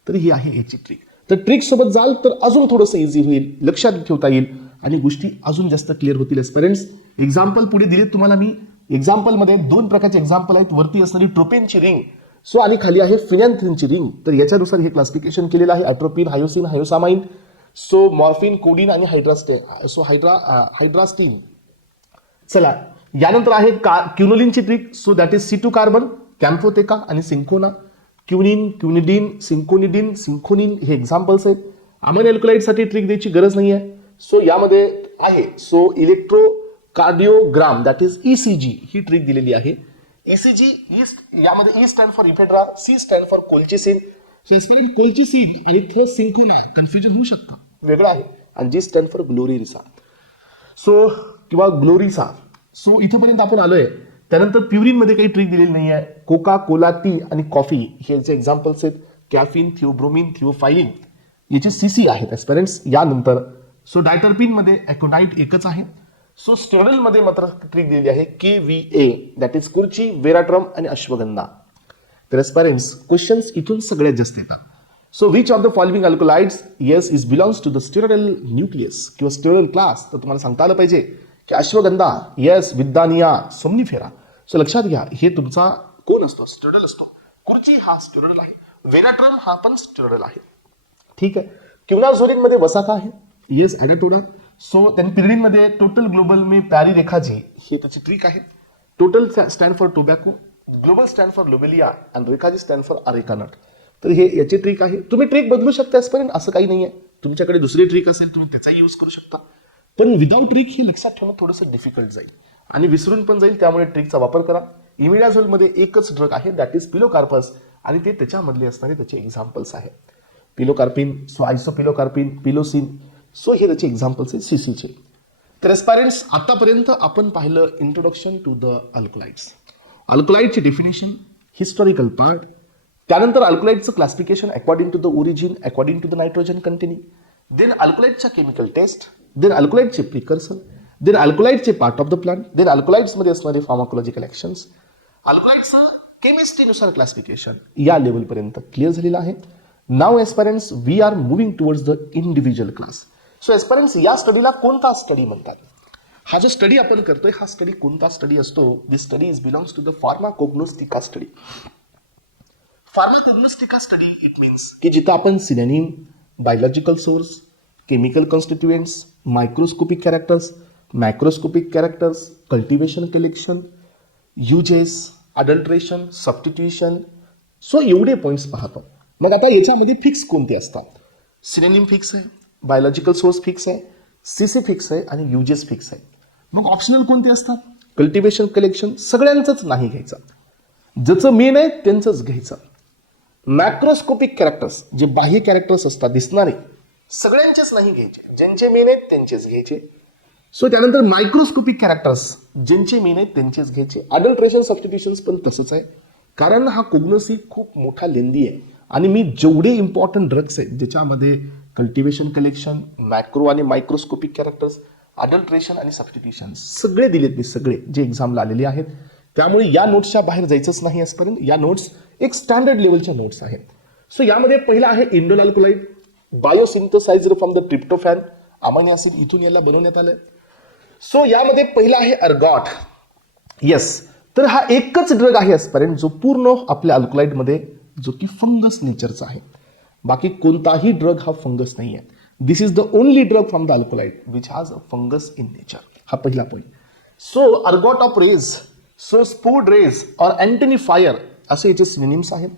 तर ही आहे याची ट्रिक. तर ट्रिक सोबत जाल तर अजून थोडंसं इझी होईल, लक्षात ठेवता येईल आणि गोष्टी अजून जास्त क्लिअर होतील. एस्परन्स एक्झाम्पल पुढे दिले तुम्हाला मी. एक्झाम्पलमध्ये 2 प्रकारचे एक्झाम्पल आहेत. वरती असणारी ट्रोपेनची रिंग सो आणि खाली आहे फिनॅन्थ्रिनची रिंग. तर याच्यानुसार हे क्लासिफिकेशन केलेलं आहे. Atropine, hyoscine, hyoscyamine, so morphine, codeine आणि हायड्रास्टिन. चला यानंतर आहे क्युनोलिनची trick. So that is C2 carbon, camptotheca आणि सिंकोना. क्युनिन, क्युनिडिन, सिंकोनिन हे एक्झाम्पल्स आहेत. अमोनियम अल्कोलाइडसाठी ट्रिक द्यायची गरज नाही आहे. सो यामध्ये आहे so electrocardiogram that is ECG ही ट्रिक दिलेली आहे. ECG यामध्ये E stand for ephedra, C stand for colchicine. Colchicine आणि सिंकोना कन्फ्युजन होऊ शकतं, वेगळं आहे. आणि G stand for gloriosa. So किंवा ग्लोरिसा. सो इथपर्यंत आपण आलोय. त्यानंतर प्युरिनमध्ये काही ट्रिक दिलेली नाही आहे. कोका, कोला, टी आणि कॉफी हे जे एक्झाम्पल्स आहेत. कॅफिन, थिओब्रोमिन, थिओफाईलिन याचे CC आहेत एस्पेरेंट्स. यानंतर सो डायटर्पिनमध्ये ॲकोनाइट एकच आहे. सो स्टेरॉइडमध्ये मात्र ट्रिक दिलेली आहे KVA दॅट इज कुर्ची, वेराट्रम आणि अश्वगंधा. तर एस्पेरेंट्स क्वेश्चन्स इथून सगळ्यात जास्त येतात. So which of the following alkaloids yes is belongs to the steroidal nucleus किंवा स्टेरॉइडल क्लास. तर तुम्हाला सांगता आलं पाहिजे की ashwagandha yes, withania, somnifera. So लक्षात घ्या हे तुमचा कोण असतो, स्टेरॉइडल असतो. कुर्ची हा स्टेरॉइडल आहे. वेराट्रम हा पण स्टेरॉइडल आहे. ठीक आहे. क्युनाझोलिनमध्ये वसाका आहे. येस, ॲडाटोडा. सो त्यांनी पिरिडीनमध्ये टोटल ग्लोबल में प्यारी रेखाजी हे त्याची ट्रिक आहे. Total stand for tobacco, global stand for lobelia आणि रेखाजी स्टँड फॉर अरेका नट. तर हे याची ट्रिक आहे. तुम्ही ट्रिक बदलू शकता आजपर्यंत, असं काही नाही आहे. तुमच्याकडे दुसरी ट्रिक असेल तुम्ही त्याचा यूज करू शकता. पण विदाऊट ट्रिक हे लक्षात ठेवणं थोडंसं डिफिकल्ट जाईल आणि विसरून पण जाईल. त्यामुळे ट्रिकचा वापर करा. इमिडाझोलमध्ये एकच ड्रग आहे दॅट इज पिलोकार्पस आणि ते त्याच्यामधले असणारे त्याचे एक्झाम्पल्स आहे. Pilocarpine, so isopilocarpine, pilosine. So हे त्याचे एक्झाम्पल्स आहेत CCचे. तर एस्पायरंट्स आतापर्यंत आपण पाहिलं इंट्रोडक्शन टू द अल्कोलाइड्स, अल्कोलाइडची डेफिनेशन, हिस्टॉरिकल पार्ट, त्यानंतर अल्कोलाइडचं classification according to the origin, according to the nitrogen containing, then अल्कोलाइडच्या केमिकल टेस्ट, देन अल्कोलाइडचे प्रिकर्सर, देन अल्कोलाइडचे part of the plant, then अल्कोलाइड्समध्ये असणारे फार्माकोलॉजिकल ॲक्शन्स, अल्कोलाइडचं केमिस्ट्रीनुसार क्लासिफिकेशन या लेवलपर्यंत क्लिअर झालेलं आहे. Now aspirants we are moving towards the individual class. So aspirants या स्टडीला कोणता स्टडी म्हणतात? हा जो स्टडी आपण करतोय हा स्टडी कोणता स्टडी असतो? This study is belongs to the pharmacognostical study. Pharmacognostical study it means की जिथं आपण synonym, biological source, chemical constituents, microscopic characters, macroscopic characters, cultivation collection, uses, adulteration, substitution. So एवढे पॉईंट्स पाहतो. मग आता याच्यामध्ये फिक्स कोणते असतात? सिनोनिम फिक्स आहे, बायोलॉजिकल सोर्स फिक्स आहे, सीसी फिक्स आहे आणि युजेस फिक्स आहे. मग ऑप्शनल कोणते असतात? कल्टिवेशन कलेक्शन सगळ्यांचंच नाही घ्यायचं, ज्याचं मेन आहे त्यांचंच घ्यायचं. मॅक्रोस्कोपिक कॅरेक्टर्स जे बाह्य कॅरेक्टर्स असतात दिसणारे सगळ्यांचेच नाही घ्यायचे, ज्यांचे मेन आहेत त्यांचेच घ्यायचे. सो त्यानंतर मायक्रोस्कोपिक कॅरेक्टर्स ज्यांचे मेन आहेत त्यांचेच घ्यायचे. अडल्ट्रेशन सबस्टिट्यूशन्स पण तसंच आहे, कारण हा कोग्नोसी खूप मोठा लेंदी आहे आणि मी जेवढे इम्पॉर्टंट ड्रग्स आहेत ज्याच्यामध्ये कल्टिवेशन कलेक्शन, मॅक्रो आणि मायक्रोस्कोपिक कॅरेक्टर्स, अडल्ट्रेशन आणि सबस्टिट्यूशन सगळे दिलेत मी, सगळे जे एक्झामला आलेले आहेत. त्यामुळे या नोट्सच्या बाहेर जायचंच नाही आजपर्यंत. या नोट्स एक स्टँडर्ड लेवलच्या नोट्स आहेत. सो यामध्ये पहिला आहे indole alkaloid, biosynthesized from the tryptophan, amino acid इथून याला बनवण्यात आलंय. सो यामध्ये पहिला आहे अर्गॉट. येस, तर हा एकच ड्रग आहे आजपर्यंत जो पूर्ण आपल्या अल्कलॉइडमध्ये जो की फंगस नेचरचा आहे. बाकी कोणताही ड्रग हा फंगस नाही आहे. This is the only drug from the alkaloid which has a fungus in nature. हा पहिला point. So ergot of rye, so spurred rye और अँटनी फायर असे याचे सिनोनिम्स आहेत.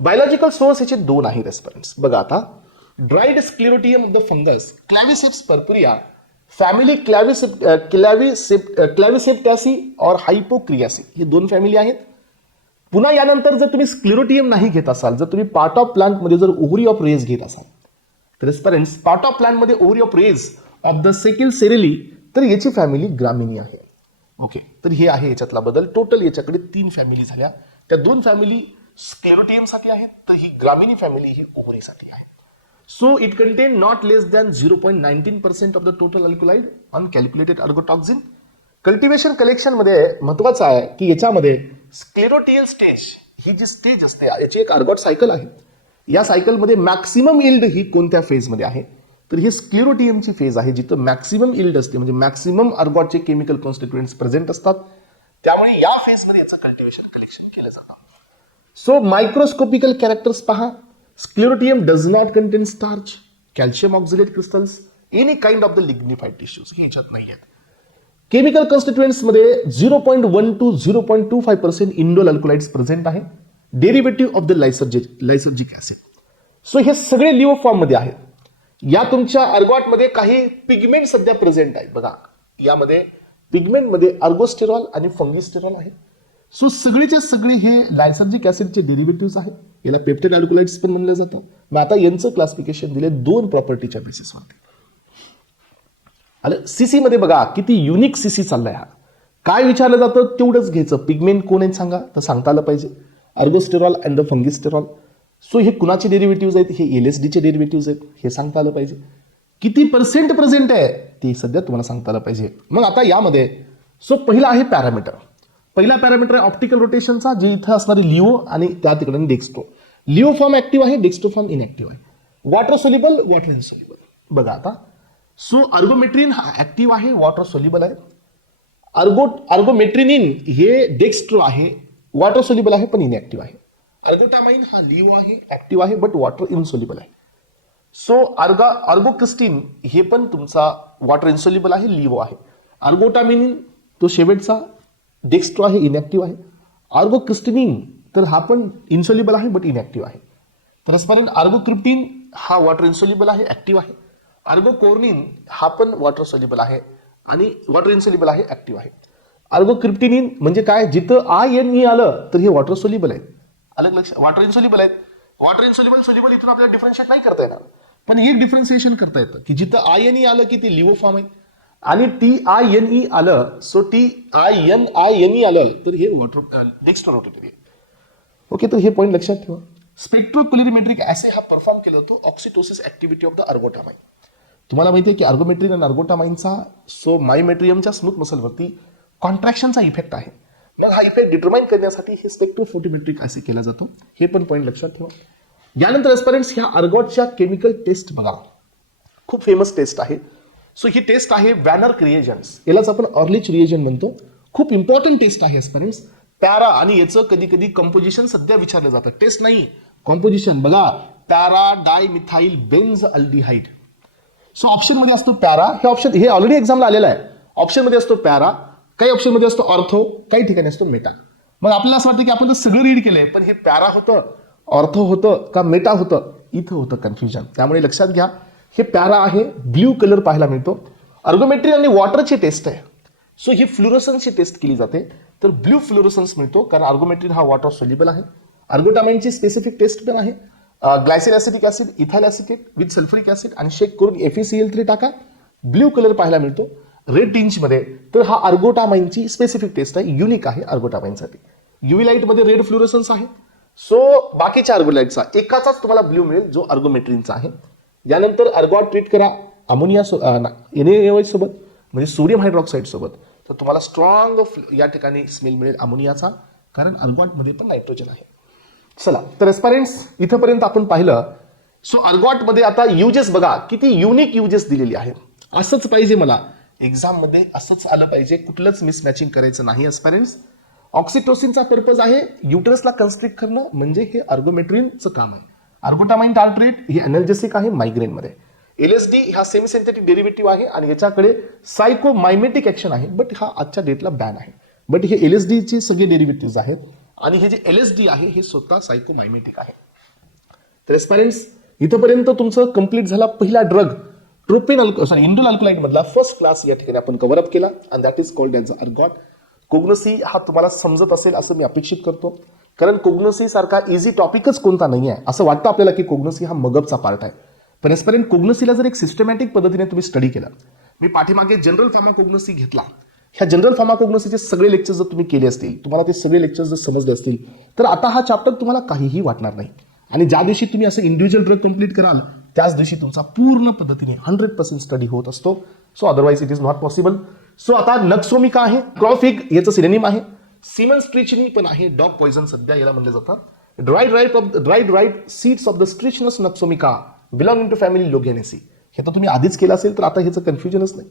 बायोलॉजिकल सोर्स याचे दोन आहेत एस्परन्स. बघा आता, dried sclerotium of the fungus claviceps purpurea, family clavicipitaceae और हायपोक्रियासी, हे दोन फॅमिली आहेत. पुन्हा यानंतर जर तुम्ही स्क्लेरोटियम नाही घेत असाल, जर तुम्ही पार्ट ऑफ प्लांट मध्ये जर ओव्हरी ऑफ रेज घेत असाल, तर एस्परन्स पार्ट ऑफ प्लांट मध्ये ovary of rye of the secale cereale, तर याची फॅमिली ग्रामिनी आहे. ओके, तर हे आहे याच्यातला बदल. टोटल याच्याकडे 3 फॅमिली झाल्या. त्या 2 फॅमिली स्क्लेरोटियमसाठी आहेत, तर ही ग्रामिनी फॅमिली ही ओव्हरीसाठी आहे. So it contain not less than 0.19% of the total alkaloid on calculated ergotoxine. Cultivation collection मध्ये महत्वाचं आहे की याच्यामध्ये स्क्लेरोटियल स्टेज ही जी स्टेज असते याची एक अर्गॉट सायकल आहे. या सायकलमध्ये मॅक्सिमम इल्ड ही कोणत्या फेजमध्ये आहे? तर ही स्क्लेरोटियमची फेज आहे, जिथं मॅक्सिमम इल्ड असते, म्हणजे मॅक्सिमम अर्गॉटचे केमिकल कॉन्स्टिट्युएंट्स प्रेझेंट असतात. त्यामुळे या फेजमध्ये याचं कल्टिवेशन कलेक्शन केलं जातं. सो मायक्रोस्कोपिकल कॅरेक्टर्स पहा. Sclerotium does not contain starch, calcium oxalate crystals, any kind of the lignified tissues हे याच्यात नाही आहेत. केमिकल कॉन्स्टिट्युएंट्स मध्ये 0.1 to 0.25% इंडोल अल्कलॉइड्स प्रेझेंट आहे, derivative of the lysergic acid. So हे सगळे लिओ फॉर्म मध्ये आहेत. या तुमच्या अर्गॉट मध्ये काही पिगमेंट सध्या प्रेझेंट आहेत. बघा, यामध्ये पिगमेंट मध्ये अर्गोस्टेरॉल आणि फंगिस्टेरॉल आहे. सो सगळेचे सगळे हे लायसर्जिक ऍसिडचे डेरिव्हेटिव्ह आहेत. याला पेप्टाइड अल्कलॉइड्स पण म्हणलं जातं. मग आता यांचं क्लासिफिकेशन दिले 2 प्रॉपर्टीच्या बेसिसवरती. आलं सीसी मध्ये बघा किती युनिक सीसी चाललाय हा. काय विचारलं जातं तेवढंच घ्यायचं. पिगमेंट कोण आहेत सांगा, तर सांगता आलं पाहिजे. अर्गोस्टेरॉल अँड द फंगिस्टेरॉल. सो हे कुणाचे डेरिव्हेटिव्ह आहेत? हे एलएसडीचे डेरिव्हेटिव्ह आहेत, हे सांगता आलं पाहिजे. किती पर्सेंट प्रेझेंट आहे ते सध्या तुम्हाला सांगता आलं पाहिजे. मग आता यामध्ये सो पहिला आहे पॅरामीटर. पहिला पॅरामीटर आहे ऑप्टिकल रोटेशनचा, जे इथं असणारे लिओ आणि त्या तिकडे डेक्स्ट्रो. लिओ फॉर्म ऍक्टिव्ह आहे, डेक्स्ट्रो फॉर्म इनऍक्टिव्ह आहे. Water soluble, water insoluble. बघा आता, सो अर्गोमेट्रिन हा ऍक्टिव्ह आहे, वॉटर सोल्युबल आहे. अर्गोमेट्रिनिन हे डेक्स्ट्रो आहे, वॉटर सोल्युबल आहे पण इनऍक्टिव्ह आहे. अर्गोटामाइन हा लिओ आहे, ऍक्टिव्ह आहे बट वॉटर इनसोल्युबल आहे. सो अर्गोक्रिस्टिन हे पण तुमचा वॉटर इनसोल्युबल आहे, लिओ आहे. अर्गोटामिनिन तो शेवटचा डेक्स्ट्रो आहे, इनॅक्टिव्ह आहे. अर्गोक्रिस्टिनिन तर हा पण इनसोल्युबल आहे बट इनॅक्टिव्ह आहे. तर आजपर्यंत अर्गोक्रिप्टिन हा वॉटर इनसोल्युबल आहे, ऍक्टिव्ह आहे. अर्गोकोर्निन हा पण वॉटर सोल्युबल आहे आणि वॉटर इनसोल्युबल आहे, ऍक्टिव्ह आहे. अर्गोक्रिप्टिनिन म्हणजे काय, जिथं INE आलं तर हे वॉटर सोल्युबल आहे. अलग लक्ष, वॉटर इनसोल्युबल आहेत. वॉटर इनसोल्युबल सोल्युबल इथून आपल्याला डिफरन्शिएट नाही करता येणार, पण हे डिफरन्शिएशन करता येतं की जिथं INE आलं की ते लिओ फॉर्म आहे आणि TINE आलं, सो TINE आलं तर हे वॉटर डेक्स्ट्रोरोटेटरी आहे. ओके, तर हे पॉईंट लक्षात ठेवा. स्पेक्ट्रोक्युलरीमेट्रिक ऍसे हा परफॉर्म केला जातो ऑक्सिटोसिस ऍक्टिव्हिटी ऑफ द अर्गोटामाइन. तुम्हाला माहिती आहे की अर्गोमेट्रिन आणि अर्गोटामाइनचा सो मायमेट्रियमच्या स्मूथ मसलवरती कॉन्ट्रॅक्शनचा इफेक्ट आहे. मग हा इफेक्ट डिटरमाइन करण्यासाठी हे स्पेक्ट्रोफोटोमेट्रिक ऍसे केला जातो. हे पण पॉईंट लक्षात ठेवा. यानंतर एस्परन्स ह्या अर्गॉटच्या केमिकल टेस्ट बघा, खूप फेमस टेस्ट आहे. सो ही टेस्ट आहे वॅनर रिएजन्स, यालाच आपण ऑर्लिच रिएजन म्हणतो. खूप इम्पॉर्टंट टेस्ट आहे एस्परन्स. पॅरा आणि याचं कधी कधी कंपोजिशन सध्या विचारलं जातं, टेस्ट नाही कॉम्पोजिशन. बघा, para dimethyl Benz aldehyde. So option मध्ये असतो पॅरा, हे ऑप्शन हे ऑलरेडी एक्झामला आलेलं आहे. ऑप्शन मध्ये असतो पॅरा, काही ऑप्शन मध्ये असतो ऑर्थो, काही ठिकाणी असतो मेटा. मग आपल्याला असं वाटतं की आपण तर सगळं रीड केलंय, पण हे पॅरा होतं, ऑर्थो होतं का मेटा होतं, इथं होतं कन्फ्युजन. त्यामुळे लक्षात घ्या, हे पॅरा आहे, ब्ल्यू कलर पाहायला मिळतो. अर्गोमेट्री आणि वॉटरची टेस्ट आहे, सो ही फ्लोरोसन्सची टेस्ट केली जाते, तर ब्ल्यू फ्लोरोसन्स मिळतो, कारण अर्गोमेट्रिन हा वॉटर सोल्युबल आहे. अर्गोटामाइनची स्पेसिफिक टेस्ट पण आहे, glycyl acetic acid, ethyl acetate with sulphuric acid आणि शेक करून FeCl3 टाका, ब्ल्यू कलर पाहायला मिळतो रेड टिंच मध्ये. तर हा अर्गोटामाइनची स्पेसिफिक टेस्ट आहे, युनिक आहे अर्गोटामाइनसाठी. युव्ही लाईट मध्ये रेड फ्लोरोसन्स आहे. सो बाकीच्या अर्गोलाइटचा एकाचाच तुम्हाला ब्ल्यू मिळेल, जो अर्गोमेट्रिनचा आहे. यानंतर अर्गॉट ट्रीट करा अमोनिया NaOH सोबत, म्हणजे सोडियम हायड्रॉक्साईड सोबत, तर तुम्हाला स्ट्रॉंग या ठिकाणी स्मेल मिळेल अमोनियाचा, कारण अर्गॉटमध्ये पण नायट्रोजन आहे. चला, तर एस्पायरंट्स इथंपर्यंत आपण पाहिलं. सो अर्गॉटमध्ये आता युजेस बघा, किती युनिक युजेस दिलेली आहेत. असंच पाहिजे मला एक्झाम मध्ये, असंच आलं पाहिजे, कुठलंच मिसमॅचिंग करायचं नाही एस्पायरंट्स. ऑक्सिटोसिनचा पर्पज आहे युटरसला कन्स्ट्रिक्ट करणं, म्हणजे हे अर्गोमेट्रिनचं काम आहे. अर्गोटामाइन टार्ट्रेट हे एनर्जेसिक आहे मायग्रेनमध्ये. LSD हा सेमी सिंथेटिक डेरिव्हेटिव्ह आहे आणि याच्याकडे सायकोमायमेटिक ऍक्शन आहे, बट हा आजच्या डेटला बॅन आहे. बट हे LSD चे सगळे डेरिव्हेटिव्ह आहेत आणि हे जे LSD आहे हे स्वतः सायकोमायमेटिक आहे. तर एस्पायरंट्स इथपर्यंत तुमचं कंप्लीट झाला पहिला ड्रग इंडोल अल्कलाइड मधला फर्स्ट क्लास या ठिकाणी आपण कव्हर अप केला, and that is called as ergot. कोग्नोसी हा तुम्हाला समजत असेल असं मी अपेक्षित करतो, कारण कोग्नोसी सारखा इझी टॉपिकच कोणता नाही आहे. असं वाटतं आपल्याला की कोग्नोसी हा मगबचा पार्ट आहे, पण एस्पायरंट कोग्नोसीला जर एक सिस्टमॅटिक पद्धतीने तुम्ही स्टडी केला, मी पाठीमागे जनरल फार्माकोग्नोसी घेतला, ह्या जनरल फार्माकोग्नोसीचे सगळे लेक्चर्स जर तुम्ही केले असतील, तुम्हाला ते सगळे लेक्चर्स जर समजले असतील, तर आता हा चॅप्टर तुम्हाला काहीही वाटणार नाही. आणि ज्या दिवशी तुम्ही असं इंडिव्हिज्युअल ड्रग कंप्लीट कराल, त्याच दिवशी तुमचा पूर्ण पद्धतीने 100% स्टडी होत असतो. So otherwise it is not possible. So आता नक्सोमिका आहे, क्रॉफिग याचं सिनेनिम आहे, सिमन स्ट्रिचनी पण आहे, डॉग पॉइझन सध्या याला म्हणलं जातं. Dried seeds of the strychnos nux vomica belonging to family loganiaceae. हे तर तुम्ही आधीच केलं असेल, तर आता ह्याचं कन्फ्युजनच नाही.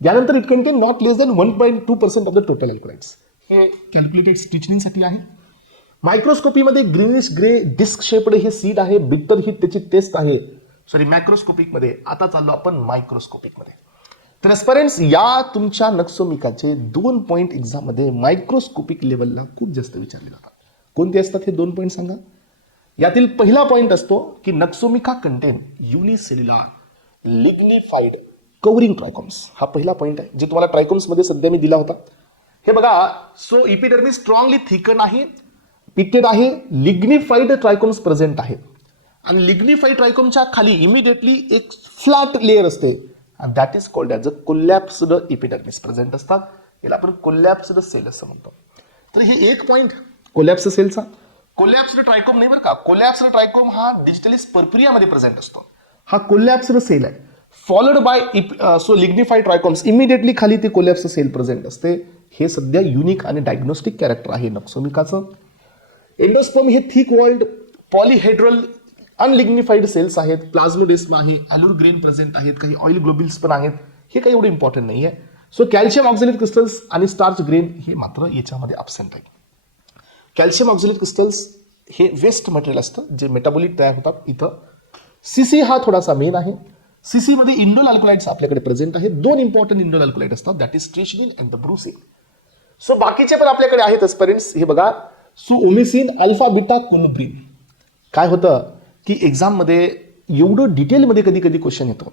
यानंतर it contain not less than 1.2% of the total alkaloids. हे कॅल्क्युलेटेड स्ट्रिचनिंगसाठी आहे. मायक्रोस्कोपीमध्ये ग्रीनिश ग्रे डिस्क शेप्ड हे सीड आहे, बिटर ही त्याची टेस्ट आहे. सॉरी, मॅक्रोस्कोपिक मध्ये. आता चाललो आपण मायक्रोस्कोपिक मध्ये. तर एस्पायरंट्स या तुमच्या नक्सोमिकाचे 2 पॉईंट एक्झाम मध्ये मायक्रोस्कोपिक लेवलला खूप जास्त विचारले जातात. कोणते असतात हे 2 पॉईंट सांगा. यातील पहिला पॉईंट असतो की नक्सोमिका कंटेन युनिसेल्युलर लिग्निफाईड कव्हरिंग ट्रायकॉम्स. हा पहिला पॉईंट आहे, जे तुम्हाला ट्रायकॉम्स मध्ये सध्या मी दिला होता. हे बघा, सो इपिडर्मिस स्ट्रॉंगली थिकन आहे, पिक्टेड आहे, लिग्निफाईड ट्रायकॉम्स प्रेझेंट आहेत, आणि लिग्निफाईड ट्रायकॉमच्या खाली इमिडिएटली एक फ्लॅट लेअर असते, and that is called as a collapsed epidermis present असतात. याला आपण कोलॅप्स्ड सेल असं म्हणतो. तर हे एक पॉईंट कोलॅप्स सेलचा. कोलॅप्स्ड ट्रायकोम नाही बरं का, कोलॅप्स्ड ट्रायकोम हा डिजिटली स्पर्पिरियामध्ये प्रेझेंट असतो. हा कोलॅप्स्ड सेल आहे, फॉलोड बाय सो लिग्निफाईड ट्रायकोम्स, इमिडिएटली खाली ते कोलॅप्स्ड सेल प्रेझेंट असते. हे सध्या युनिक आणि डायग्नोस्टिक कॅरेक्टर आहे नक्सोमिकाचं. एंडोस्पर्म हे थिक वॉल्ड पॉलिहेड्रल अनलिग्निफाईड सेल्स आहेत, प्लाझ्मोडेस्मा आहे, ॲलुर ग्रेन प्रेझेंट आहेत, काही ऑइल ग्लोबिल्स पण आहेत. हे काही एवढं इम्पॉर्टंट नाही आहे. सो कॅल्शियम ऑक्झॅलेट क्रिस्टल्स आणि स्टार्च ग्रेन हे मात्र याच्यामध्ये अब्सेंट आहे. कॅल्शियम ऑक्झॅलेट क्रिस्टल्स हे वेस्ट मटेरियल असतं, जे मेटाबॉलिक तयार होतात इथं. सीसी हा थोडासा मेन आहे. सीसी मध्ये इंडोल अल्कलाइड्स आपल्याकडे प्रेझेंट आहेत. 2 इम्पॉर्टंट इंडोल अल्कलाइड असतात, that is strychnine and the brucine. So बाकीचे पण आपल्याकडे आहेत एस्पेरेंट्स. हे बघा, so vomicine, alpha beta colubrine. काय होतं की एक्झाममध्ये एवढं डिटेलमध्ये कधी कधी क्वेश्चन येतो.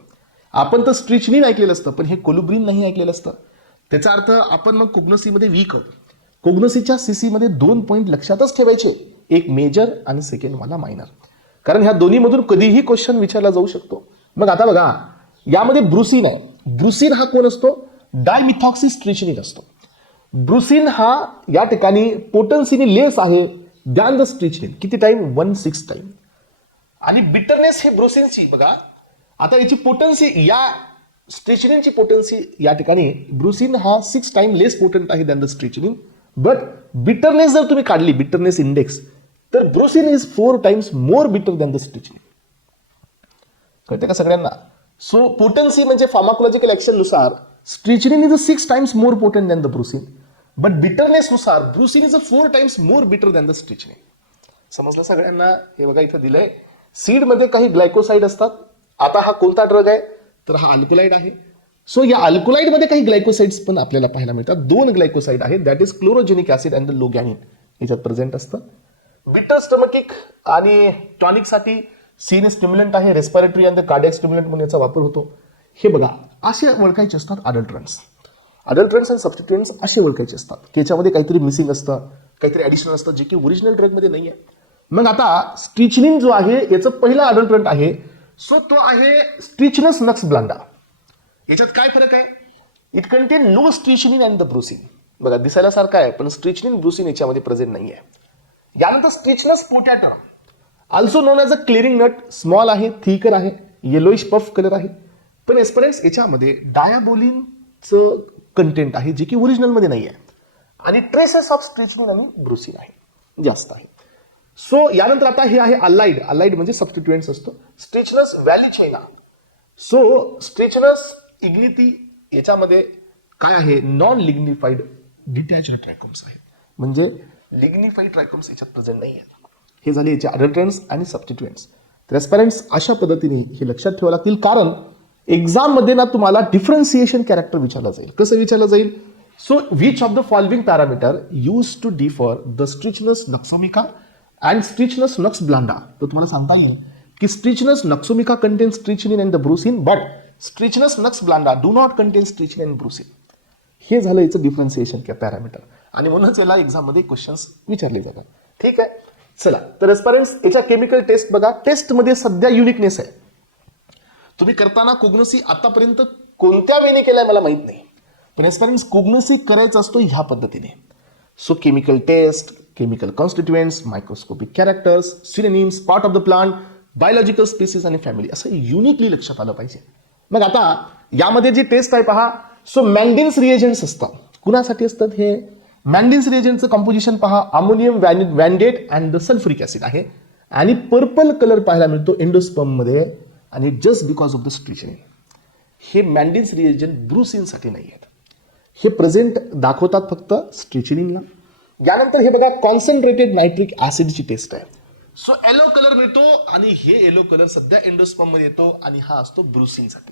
आपण तर स्ट्रिचनिन ऐकलेलं असतं, पण हे कोलोब्रिन नाही ऐकलेलं असतं. त्याचा अर्थ आपण मग कोग्नोसीमध्ये वीक आहोत. कोग्नोसीच्या सीसीमध्ये 2 पॉईंट लक्षातच ठेवायचे, एक मेजर आणि सेकंड वाला मायनर, कारण ह्या दोन्हीमधून कधीही क्वेश्चन विचारला जाऊ शकतो. मग आता बघा, यामध्ये ब्रुसिन आहे. ब्रुसिन हा कोण असतो? डायमिथॉक्सी स्ट्रिचनिन असतो. ब्रुसिन हा या ठिकाणी पोटन्सीने लेस आहे दॅन द स्ट्रिचनिन. किती टाइम? 1/6 टाइम. आणि बिटरनेस हे ब्रुसिनची बघा, आता याची पोटन्सी, या स्ट्रिचनिनची पोटन्सी या ठिकाणी ब्रुसिन हा 6 टाइम लेस पोटंट आहे than the strychnine. But bitterness जर तुम्ही काढली, बिटरनेस इंडेक्स, तर ब्रुसिन इज 4 टाइम्स मोर बिटर दॅन द स्ट्रिचनिन. कळते का सगळ्यांना? सो पोटन्सी म्हणजे फार्माकोलॉजिकल ऍक्शन नुसार strychnine is 6 times more potent than the brucine, but bitterness नुसार ब्रुसिन इज 4 टाइम्स मोर बिटर दॅन द स्ट्रिचनिन. समजलं सगळ्यांना? हे बघा इथं दिलंय, सीड मध्ये काही ग्लायकोसाइड असतात. आता हा कोणता ड्रग आहे? तर हा अल्कोलाइड आहे. सो या अल्कोलाइडमध्ये काही ग्लायकोसाइड्स पण आपल्याला पाहायला मिळतात. 2 ग्लायकोसाइड आहेत, that is chlorogenic acid and the loganin याच्यात प्रेझेंट असतं. बिटर स्टमकिक आणि टॉनिकसाठी सीन स्टिम्युलंट आहे, respiratory and the cardiac stimulant म्हणून याचा वापर होतो. हे बघा, असे ओळखायचे असतात अडल्ट्रंट्स आणि सबस्टिट्युएंट्स असे ओळखायचे असतात की याच्यामध्ये काहीतरी मिसिंग असतं, काहीतरी ॲडिशनल असतं जे की ओरिजिनल ड्रगमध्ये नाही आहे. मग आता स्ट्रिचनिन जो आहे याचं पहिलं अडल्ट्रंट आहे, सो तो आहे स्ट्रिचनस नक्स ब्लांडा. याच्यात काय फरक आहे? It contain no strychnine and the brucine. बघा, दिसायला सारखं आहे पण स्ट्रिचनिन ब्रुसिन याच्यामध्ये प्रेझेंट नाही आहे. यानंतर strychnos potatorum, also known as a clearing nut, small आहे, थिकर आहे, येलोइश पफ कलर आहे. पण एस्परेंट्स याच्यामध्ये डायाबोलिनचं कंटेंट आहे जे की ओरिजिनलमध्ये नाही आहे आणि ट्रेसेस ऑफ स्ट्रिचनिन आणि ब्रुसिन आहे जास्त आहे. सो यानंतर आता हे आहे अलाइड. अलाइड म्हणजे सबस्टिट्युएंट्स असतो. स्ट्रिचनस व्हॅलिचेना, सो स्ट्रिचनस इग्निटी याच्यामध्ये काय आहे? नॉन लिग्निफाईड डिटॅच्ड ट्रॅकम्स आहे, म्हणजे लिग्निफाईड ट्रॅकम्स याच्यात प्रेझेंट नाही आहेत. हे झाले याचे अडल्ट्रंट्स आणि सबस्टिट्युएंट्स. ट्रान्सपरंट्स अशा पद्धतीने हे लक्षात ठेवावं लागतील, कारण एक्झाममध्ये ना तुम्हाला डिफरन्सिएशन कॅरेक्टर विचारलं जाईल. कसं विचारलं जाईल? So which of the following parameter use to differ the strychnos nux vomica and strychnos nux blanda. तर तुम्हाला सांगता येईल की strychnos nux vomica contain strychnine and the brucine, but strychnos nux blanda do not contain strychnine and brucine. हे झालं याचं डिफरन्सिएशन पॅरामीटर आणि म्हणूनच याला एक्झाममध्ये क्वेश्चन्स विचारले जातात. ठीक आहे, चला तर एस्परंट्स याच्या केमिकल टेस्ट बघा. टेस्टमध्ये सध्या युनिकनेस आहे. तुम्ही करताना कोग्नोसी आतापर्यंत कोणत्या वेने केलाय मला माहित नाही, पण एस्परंट्स कोग्नोसी करायचा असतो ह्या पद्धतीने. So chemical test, chemical constituents, microscopic characters, synonyms, part of the plant, biological species आणि फॅमिली, असं युनिकली लक्षात आलं पाहिजे. मग आता यामध्ये जी टेस्ट आहे पहा. सो मँगनीज रिएजंट्स असतात. कुणासाठी असतात हे? मँगनीज रिएजंटचं कंपोजिशन पहा. Ammonium vanadate and the sulphuric acid आहे आणि पर्पल कलर पाहायला मिळतो एंडोस्पर्ममध्ये आणि just because of the strychnine. हे मँगनीज रिएजंट ब्रुसिनसाठी नाही आहेत, हे प्रेझेंट दाखवतात फक्त स्ट्रिचनिनला. यानंतर हे बघा, कॉन्सन्ट्रेटेड नायट्रिक ऍसिडची टेस्ट आहे. सो येलो कलर मिळतो आणि हे येलो कलर सध्या एंडोस्पर्म मध्ये येतो आणि हा असतो ब्रुसिनसाठी.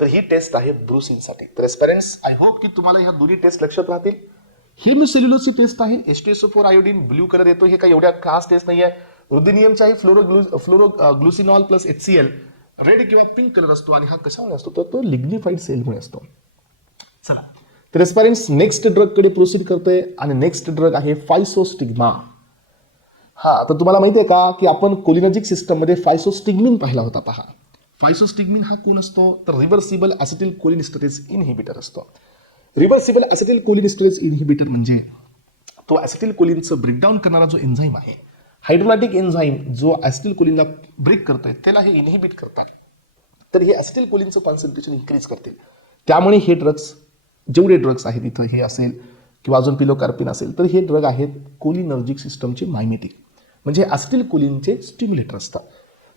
तर ही टेस्ट आहे ब्रुसिनसाठी. तर एस्परंट्स आय होप की तुम्हाला ह्या दोन्ही टेस्ट लक्षात राहतील. हेमिसेल्युलोजची टेस्ट आहे. H2SO4 आयोडीन ब्ल्यू कलर येतो. हे काही एवढ्या खास टेस्ट नाही आहे. रुदिनियमचा आहे फ्लोरोग्लुसिनॉल प्लस HCl रेड किंवा पिंक कलर असतो आणि हा कशामुळे असतो? तर तो लिग्निफाईड सेलमुळे असतो. चला तर एस्परंट्स नेक्स्ट ड्रग कडे प्रोसीड करतोय आणि नेक्स्ट ड्रग आहे फायसोस्टिग्मा. हा, तर तुम्हाला माहिती आहे का की आपण कोलिनर्जिक सिस्टम मध्ये फायसोस्टिग्मिन पाहिला होता. पहा, फायसोस्टिग्मिन हा कोण असतो? तर रिव्हर्सिबल असिटिल कोलिनस्टरेज इनहिबिटर असतो. रिव्हर्सिबल असिटिल कोलिनस्टरेज इनहिबिटर म्हणजे तो ऍसिटिल कोलिनचं ब्रेकडाऊन करणारा जो एन्झाईम आहे, हायड्रोलायटिक एन्झाईम जो ऍसिटिल कोलिनला ब्रेक करतोय त्याला हे इनहिबिट करतात. तर हे ऍसिटिल कोलिनचं कॉन्सन्ट्रेशन इन्क्रीज करतील. त्यामुळे हे ड्रग्स, जेवढे ड्रग्स आहेत इथं, हे असेल किंवा अजून पिलोकार्पिन असेल, तर हे ड्रग आहेत कोलिनर्जिक सिस्टमचे मायमेटिक, म्हणजे ऍसिटिल कोलिनचे स्टिम्युलेटर असतात.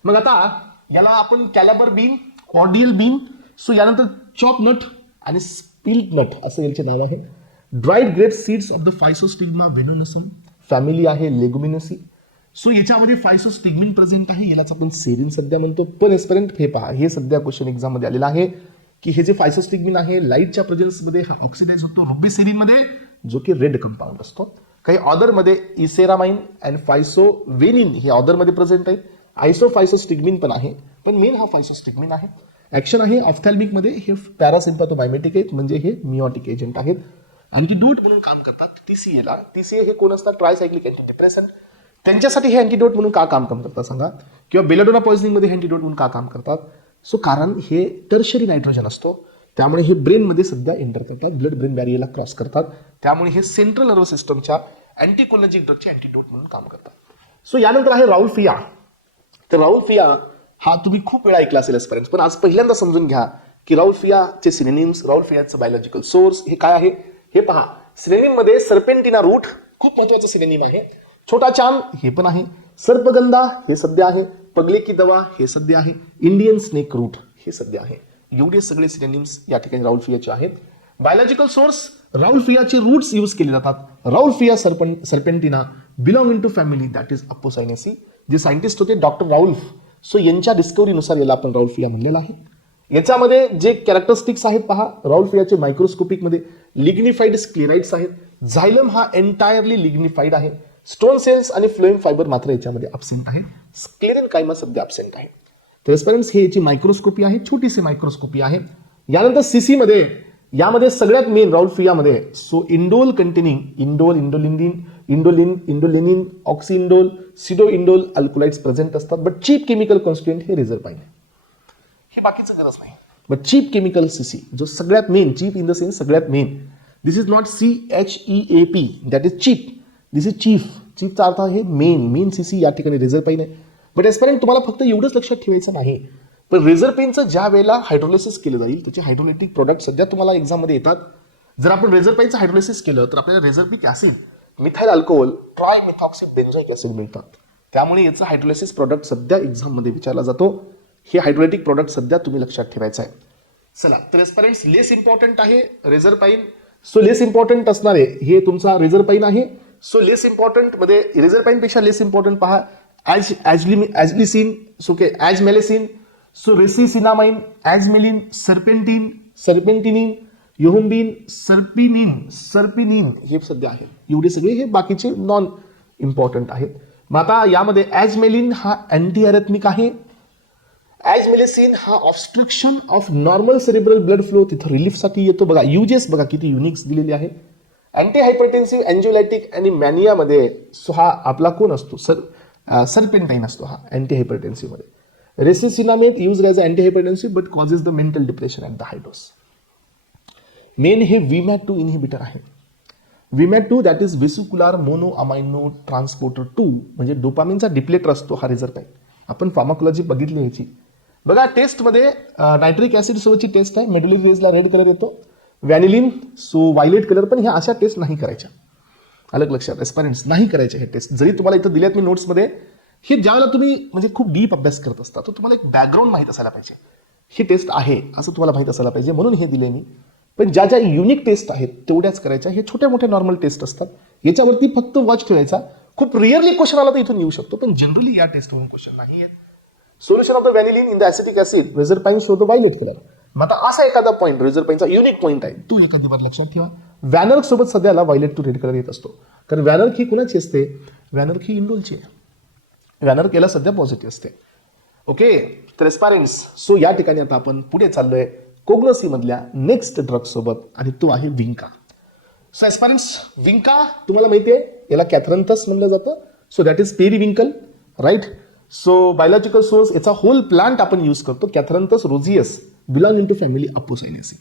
मग आता याला आपण calabar bean, ordeal bean, so यानंतर चॉप नट आणि स्पिल्ट नट असं याचे नाव आहे. Dried ripe seeds of the physostigma venenosum, family आहे लेगुमिनसी. सो याच्यामध्ये फायसोस्टिग्मिन प्रेझेंट आहे, यालाच आपण सेरिन सध्या म्हणतो. पण एस्परंट हे पहा, हे सध्या क्वेश्चन एक्झाम मध्ये आलेला आहे की हे जे फायसोस्टिग्मिन आहे लाईटच्या प्रेझेन्समध्ये हा ऑक्सिडाइज होतो रुबिसेरिनमध्ये, जो की रेड कंपाऊंड असतो. काही ऑदरमध्ये इसेरामाइन अँड फायसोवेनिन हे ऑदरमध्ये प्रेझेंट आहे. आयसोफायसोस्टिग्मिन पण आहे, पण मेन हा फायसोस्टिग्मिन आहे. ऍक्शन आहे ऑफ्थॅल्मिक मध्ये. हे पॅरासिम्पॅथोमायमेटिक आहेत, म्हणजे हे मिओटिक एजंट आहेत. अँटीडोट म्हणून काम करतात. TCA हे कोण असतात? Tricyclic anti depressant. त्यांच्यासाठी हे अँटीडोट म्हणून का काम करतात सांगा? किंवा बेलाडोना पॉइझनिंग मध्ये हे अँटीडोट म्हणून का काम करतात? सो कारण हे टर्शरी नायट्रोजन असतो, त्यामुळे हे ब्रेनमध्ये सध्या एंटर करतात, ब्लड ब्रेन बॅरियरला क्रॉस करतात. त्यामुळे हे सेंट्रल नर्वस सिस्टमच्या अँटीकोलिनर्जिक ड्रगचे अँटीडोट म्हणून काम करतात. सो यानंतर आहे राउल्फिया. तर राउल्फिया हा तुम्ही खूप वेळा ऐकला असेल एस्परंट्स, पण आज पहिल्यांदा समजून घ्या की राउल्फियाचे सिनोनिम्स, राउल्फियाचं बायोलॉजिकल सोर्स हे काय आहे. हे पहा, सिनोनिम मध्ये सर्पेंटिना रूट खूप महत्वाचं सिनोनिम आहे. छोटा चांद हे पण आहे. सर्पगंधा हे सध्या आहे. पगले की दवा हे सध्या आहे. इंडियन स्नेक रूट हे सध्या आहे. एवढे सगळे सिनोनिम्स या ठिकाणी राउल्फियाचे आहेत. बायोलॉजिकल सोर्स, राउल्फियाचे रूट्स यूज केले जातात. Rauwolfia serpentina belonging to family that is apocynaceae. जे सायंटिस्ट होते डॉक्टर राउल्फ, सो यांच्या डिस्कवरीनुसार याला आपण राउल्फिया म्हणलेला आहे. याच्यामध्ये जे कॅरेक्टरिस्टिक्स आहेत पहा, राउल्फियाचे मायक्रोस्कोपिक मध्ये लिग्निफाईड स्क्लेराइड्स आहेत. झायलम हा एंटायरली लिग्निफाईड आहे. स्टोन सेल्स आणि फ्लोएम फायबर मात्र याच्यामध्ये अब्सेंट आहे. स्क्लेरेनकाइमा सध्या अब्सेंट आहे. तर एस्पेरन्स हे याची मायक्रोस्कोपी आहे, छोटीशी मायक्रोस्कोपी आहे. यानंतर सीसी मध्ये यामध्ये सगळ्यात मेन राउल्फियामध्ये so indole containing indoline oxindole pseudo indole alkaloids present असतात. बट चीप केमिकल कॉन्स्टिट्युएंट हे रेझरपाइन आहे. हे बाकीचं गरज नाही. बट चीप केमिकल सीसी जो सगळ्यात main, cheap in the sense सगळ्यात main, this is not CHEAP that is cheap, this is chief. चीफचा अर्थ आहे मेन सीसी या ठिकाणी रेझरपाइन आहे. बट एस्पेरंट तुम्हाला फक्त एवढंच लक्षात ठेवायचं नाही, पण रेझरपेनचं ज्या वेळेला हायड्रोलिसिस केलं जाईल त्याचे हायड्रोलिटिक प्रोडक्ट सध्या तुम्हाला एक्झाममध्ये येतात. जर आपण रेझरपेनचं हायड्रोलिसिस केलं तर आपल्याला रेझरपिक ऍसिड, मिथाइल अल्कोहोल, ट्रायमेथॉक्सिक बेन्झोइक ऍसिड मिळतात. त्यामुळे याचं हायड्रोलिसिस प्रोडक्ट सध्या एक्झाममध्ये विचारला जातो. हे हायड्रोलिटिक प्रोडक्ट सध्या तुम्ही लक्षात ठेवायचं आहे. चला, तर एस्पेरंट्स लेस इम्पॉर्टंट आहे रेझरपाइन. सो लेस इम्पॉर्टंट असणारे हे तुमचा रेझरपाइन आहे. सो लेस इम्पॉर्टंट मध्ये रेझरपाइन पेक्षा लेस इम्पॉर्टंट पहा, ॲजलिसिन, ॲजमेलेसिन, सो रेसिसिनामाइन, ॲजमेलिन, सर्पेंटिनिन, योहम्बिन, सर्पिनिन हे सध्या आहे. एवढे सगळे हे बाकीचे नॉन इम्पॉर्टंट आहेत. मग आता यामध्ये ॲजमेलिन हा अँटी अरेथमिक आहे. ॲजमेलेसिन हा obstruction of normal cerebral blood flow, तिथं रिलीफसाठी येतो. बघा युजेस बघा किती युनिक्स दिलेली आहे. अँटी हायपरटेन्सिव्ह, अँजिओलायटिक आणि मॅनियामध्ये सो हा आपला कोण असतो, सर्पेंटाइन असतो हा अँटी हायपरटेन्सिव्ह मध्ये. Rescinnamine use as anti hypertensive but causes the mental depression at the high dose. Main हे VMAT2 इनहिबिटर आहे. VMAT2 that is vesicular mono amino transporter 2 म्हणजे डोपामिनचा डिप्लेटर असतो हा रेझरपाइन. आपण फार्माकोलॉजी बघितली याची. बघा टेस्टमध्ये नायट्रिक ऍसिड सोबतची टेस्ट आहे. मेडुलरी रेजला रेड कलर येतो, व्हॅनिलिन सो व्हायलेट कलर. पण ह्या अशा टेस्ट नाही करायच्या, अलग लक्षात एस्पायरंट्स नाही करायचे हे टेस्ट. जरी तुम्हाला इथं दिल्यात मी नोट्समध्ये, हे ज्यावेळेला तुम्ही म्हणजे खूप डीप अभ्यास करत असता तर तुम्हाला एक बॅकग्राऊंड माहीत असायला पाहिजे. ही टेस्ट आहे असं तुम्हाला माहीत असायला पाहिजे, म्हणून हे दिले मी. पण ज्या ज्या युनिक टेस्ट आहेत तेवढ्याच करायच्या. हे छोट्या मोठ्या नॉर्मल टेस्ट असतात, याच्यावरती फक्त वॉच ठेवायचा. खूप रिअरली क्वेश्चन आला तर इथून येऊ शकतो, पण जनरली या टेस्टवरून क्वेश्चन नाही आहेत. Solution of the vanillin in the acetic acid reserpine show the violet colour. मग आता असा एखादा पॉईंट रेझरपाइनचा युनिक पॉईंट आहे, तो एखादी बार लक्षात ठेवा. व्हॅनर्क सोबत सध्याला व्हायलेट टू रेड कलर येत असतो, कारण व्हॅनर्क ही कुणाची असते, व्हॅनर्क ही इंडोलची आहे. व्हॅनर्क याला सध्या पॉझिटिव्ह असते. ओके, तर एस्पायरंट्स सो या ठिकाणी आता आपण पुढे चाललोय कोग्नोसी मधल्या नेक्स्ट ड्रग सोबत, आणि तो आहे विंका. सो एस्पायरंट्स विंका तुम्हाला माहिती आहे, याला कॅथरंथस म्हणलं जातं. So that is periwinkle, right. So biological source याचा होल प्लांट आपण यूज करतो. Catharanthus roseus belong in to family apocynaceae.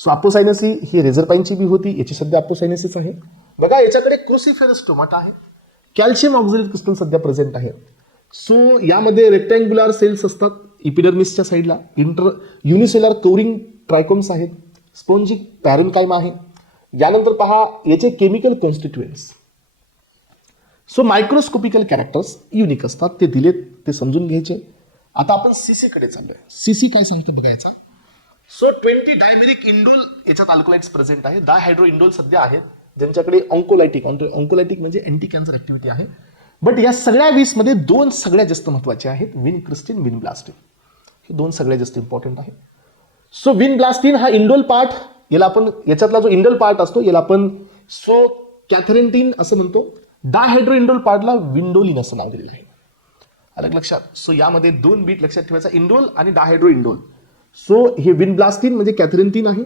So apocynaceae ही रेझरपाइनची बी होती, याची सध्या अपोसायनेसिस आहे. बघा याच्याकडे क्रुसिफेरस स्टोमाटा आहे. कॅल्शियम ऑक्झिलेट क्रिस्टल सध्या प्रेझेंट आहे. सो यामध्ये रेक्टँग्युलर सेल्स असतात इपिडर्मिसच्या साईडला. युनिसेलर कवरिंग ट्रायकोम्स आहेत. स्पोंजिक पॅरेनकाइमा आहे. यानंतर पहा याचे chemical constituents. So microscopical characters unique असतात, ते दिलेत, ते समजून घ्यायचे. आता आपण सीसी कडे चाललोय. सीसी काय सांगतं बघायचा. सो 20 डायमेरिक इंडोल याच्यात अल्कोलाइड्स प्रेझेंट आहे. डायहायड्रो इंडोल सध्या आहेत ज्यांच्याकडे ऑन्कोलायटिक म्हणजे अँटी कॅन्सर ऍक्टिव्हिटी आहे. बट या सगळ्या 20 मध्ये दोन सगळ्यात जास्त महत्वाचे आहेत, विनक्रिस्टिन, विनब्लास्टिन. हे दोन सगळ्यात जास्त इम्पॉर्टंट आहे. सो विनब्लास्टिन हा इंडोल पार्ट, याला आपण याच्यातला जो इंडोल पार्ट असतो याला आपण सो कॅथरेंटिन असं म्हणतो. डायहायड्रो इंडोल पार्टला विंडोलिन असं नाव दिलेलं आहे, अलग लक्षात. सो यामध्ये दोन बीट लक्षात ठेवायचा, इंडोल आणि डायहायड्रो इंडोल. सो हे विनब्लास्टिन म्हणजे कॅथरेंटिन आहे.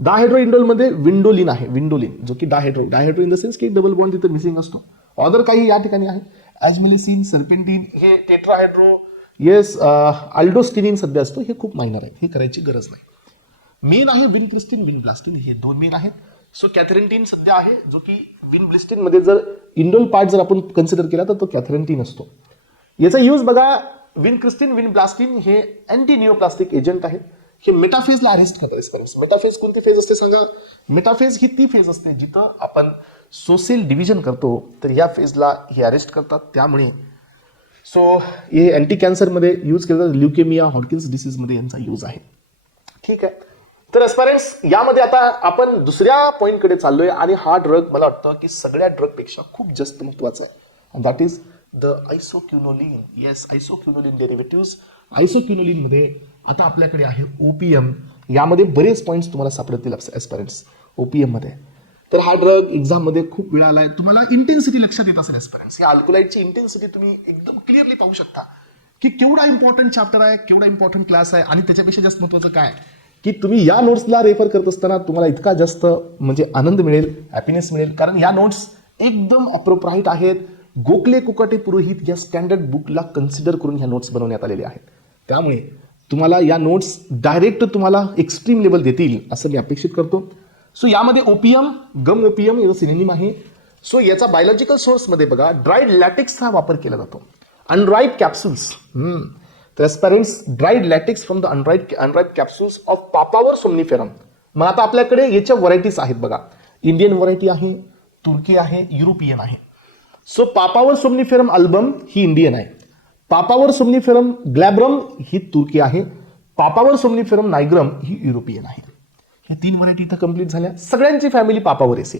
डायहायड्रो इंडोल मध्ये विंडोलिन आहे, विंडोलिन जो की डायहायड्रो इन द सेन्स की डबल बॉन्ड तिथे मिसिंग असतो. ऑदर काही या ठिकाणी आहे, ॲजमेलेसिन, सर्पेंटिन, हे टेट्राहायड्रो, येस अल्डोस्टिनिन सध्या असतो. हे खूप मायनर आहेत, हे करायची गरज नाही. मेन आहे विनक्रिस्टिन, विनब्लास्टिन, हे दोन मेन आहेत. सो कॅथरेंटिन सध्या आहे जो की विनब्लिस्टिन मध्ये जर इंडोल पार्ट जर आपण कन्सिडर केला तर तो कॅथरेंटिन असतो. याचा यूज बघा, विनक्रिस्टिन, विनब्लास्टिन हे अँटी निओप्लास्टिक एजंट आहे. हे मेटाफेजला अरेस्ट करतात. मेटाफेज कोणती फेज असते सांगा. मेटाफेज ही ती फेज असते जिथं आपण सोसेल डिव्हिजन करतो, तर या फेजला हे अरेस्ट करतात. त्यामुळे सो हे अँटी कॅन्सरमध्ये यूज केलं जातं. ल्युकेमिया, हॉडकिन्स डिसीजमध्ये यांचा यूज आहे. ठीक आहे, तर एस्पायरंट्स यामध्ये आता आपण दुसऱ्या पॉईंटकडे चाललोय, आणि हा ड्रग मला वाटतं की सगळ्या ड्रगपेक्षा खूप जास्त महत्वाचा आहे, आणि that is the isoquinoline. Yes, isoquinoline derivative. Isoquinoline मध्ये आता आपल्याकडे आहे ओपीएम. यामध्ये बरेच पॉईंट्स तुम्हाला सापडतील एस्पायरंट्स ओपीएम मध्ये. तर हा ड्रग एक्झाममध्ये खूप वेळा आलाय. तुम्हाला इंटेन्सिटी लक्षात येत असेल एस्पायरंट्स. या अल्कोलाइडची इंटेन्सिटी तुम्ही एकदम क्लिअरली पाहू शकता की केवढा इम्पॉर्टंट चॅप्टर आहे, केवढा इम्पॉर्टंट क्लास आहे. आणि त्याच्यापेक्षा जास्त महत्त्वाचं काय की तुम्ही या नोट्सला रेफर करत असताना तुम्हाला इतका जास्त म्हणजे आनंद मिळेल, हॅपीनेस मिळेल, कारण या नोट्स एकदम अप्रोप्राईट आहेत. गोखले कुकाटे पुरोहित या स्टँडर्ड बुकला कन्सिडर करून ह्या नोट्स बनवण्यात आलेले आहेत. त्यामुळे तुम्हाला या नोट्स डायरेक्ट तुम्हाला एक्स्ट्रीम लेवल देतील असं मी अपेक्षित करतो. सो यामध्ये ओपीएम, गम ओपीएम याचा सिनोनिम आहे. सो याचा बायोलॉजिकल सोर्समध्ये बघा ड्राईड लॅटेक्सचा वापर केला जातो. Unripe capsules. तर aspirants dried latex from the unripe capsules of papaver somniferum. मग आता आपल्याकडे याच्या व्हरायटीज आहेत बघा. इंडियन व्हरायटी आहे, तुर्की आहे, युरोपियन आहे. सो पापावर सोमनिफेरम अल्बम ही इंडियन आहे. पापावर सोमनिफेरम ग्लॅब्रम ही तुर्की आहे. पापावर सोमनिफेरम नायग्रम ही युरोपियन आहे. ह्या 3 व्हरायटी इथं कंप्लीट झाल्या. सगळ्यांची फॅमिली पापावरेसी.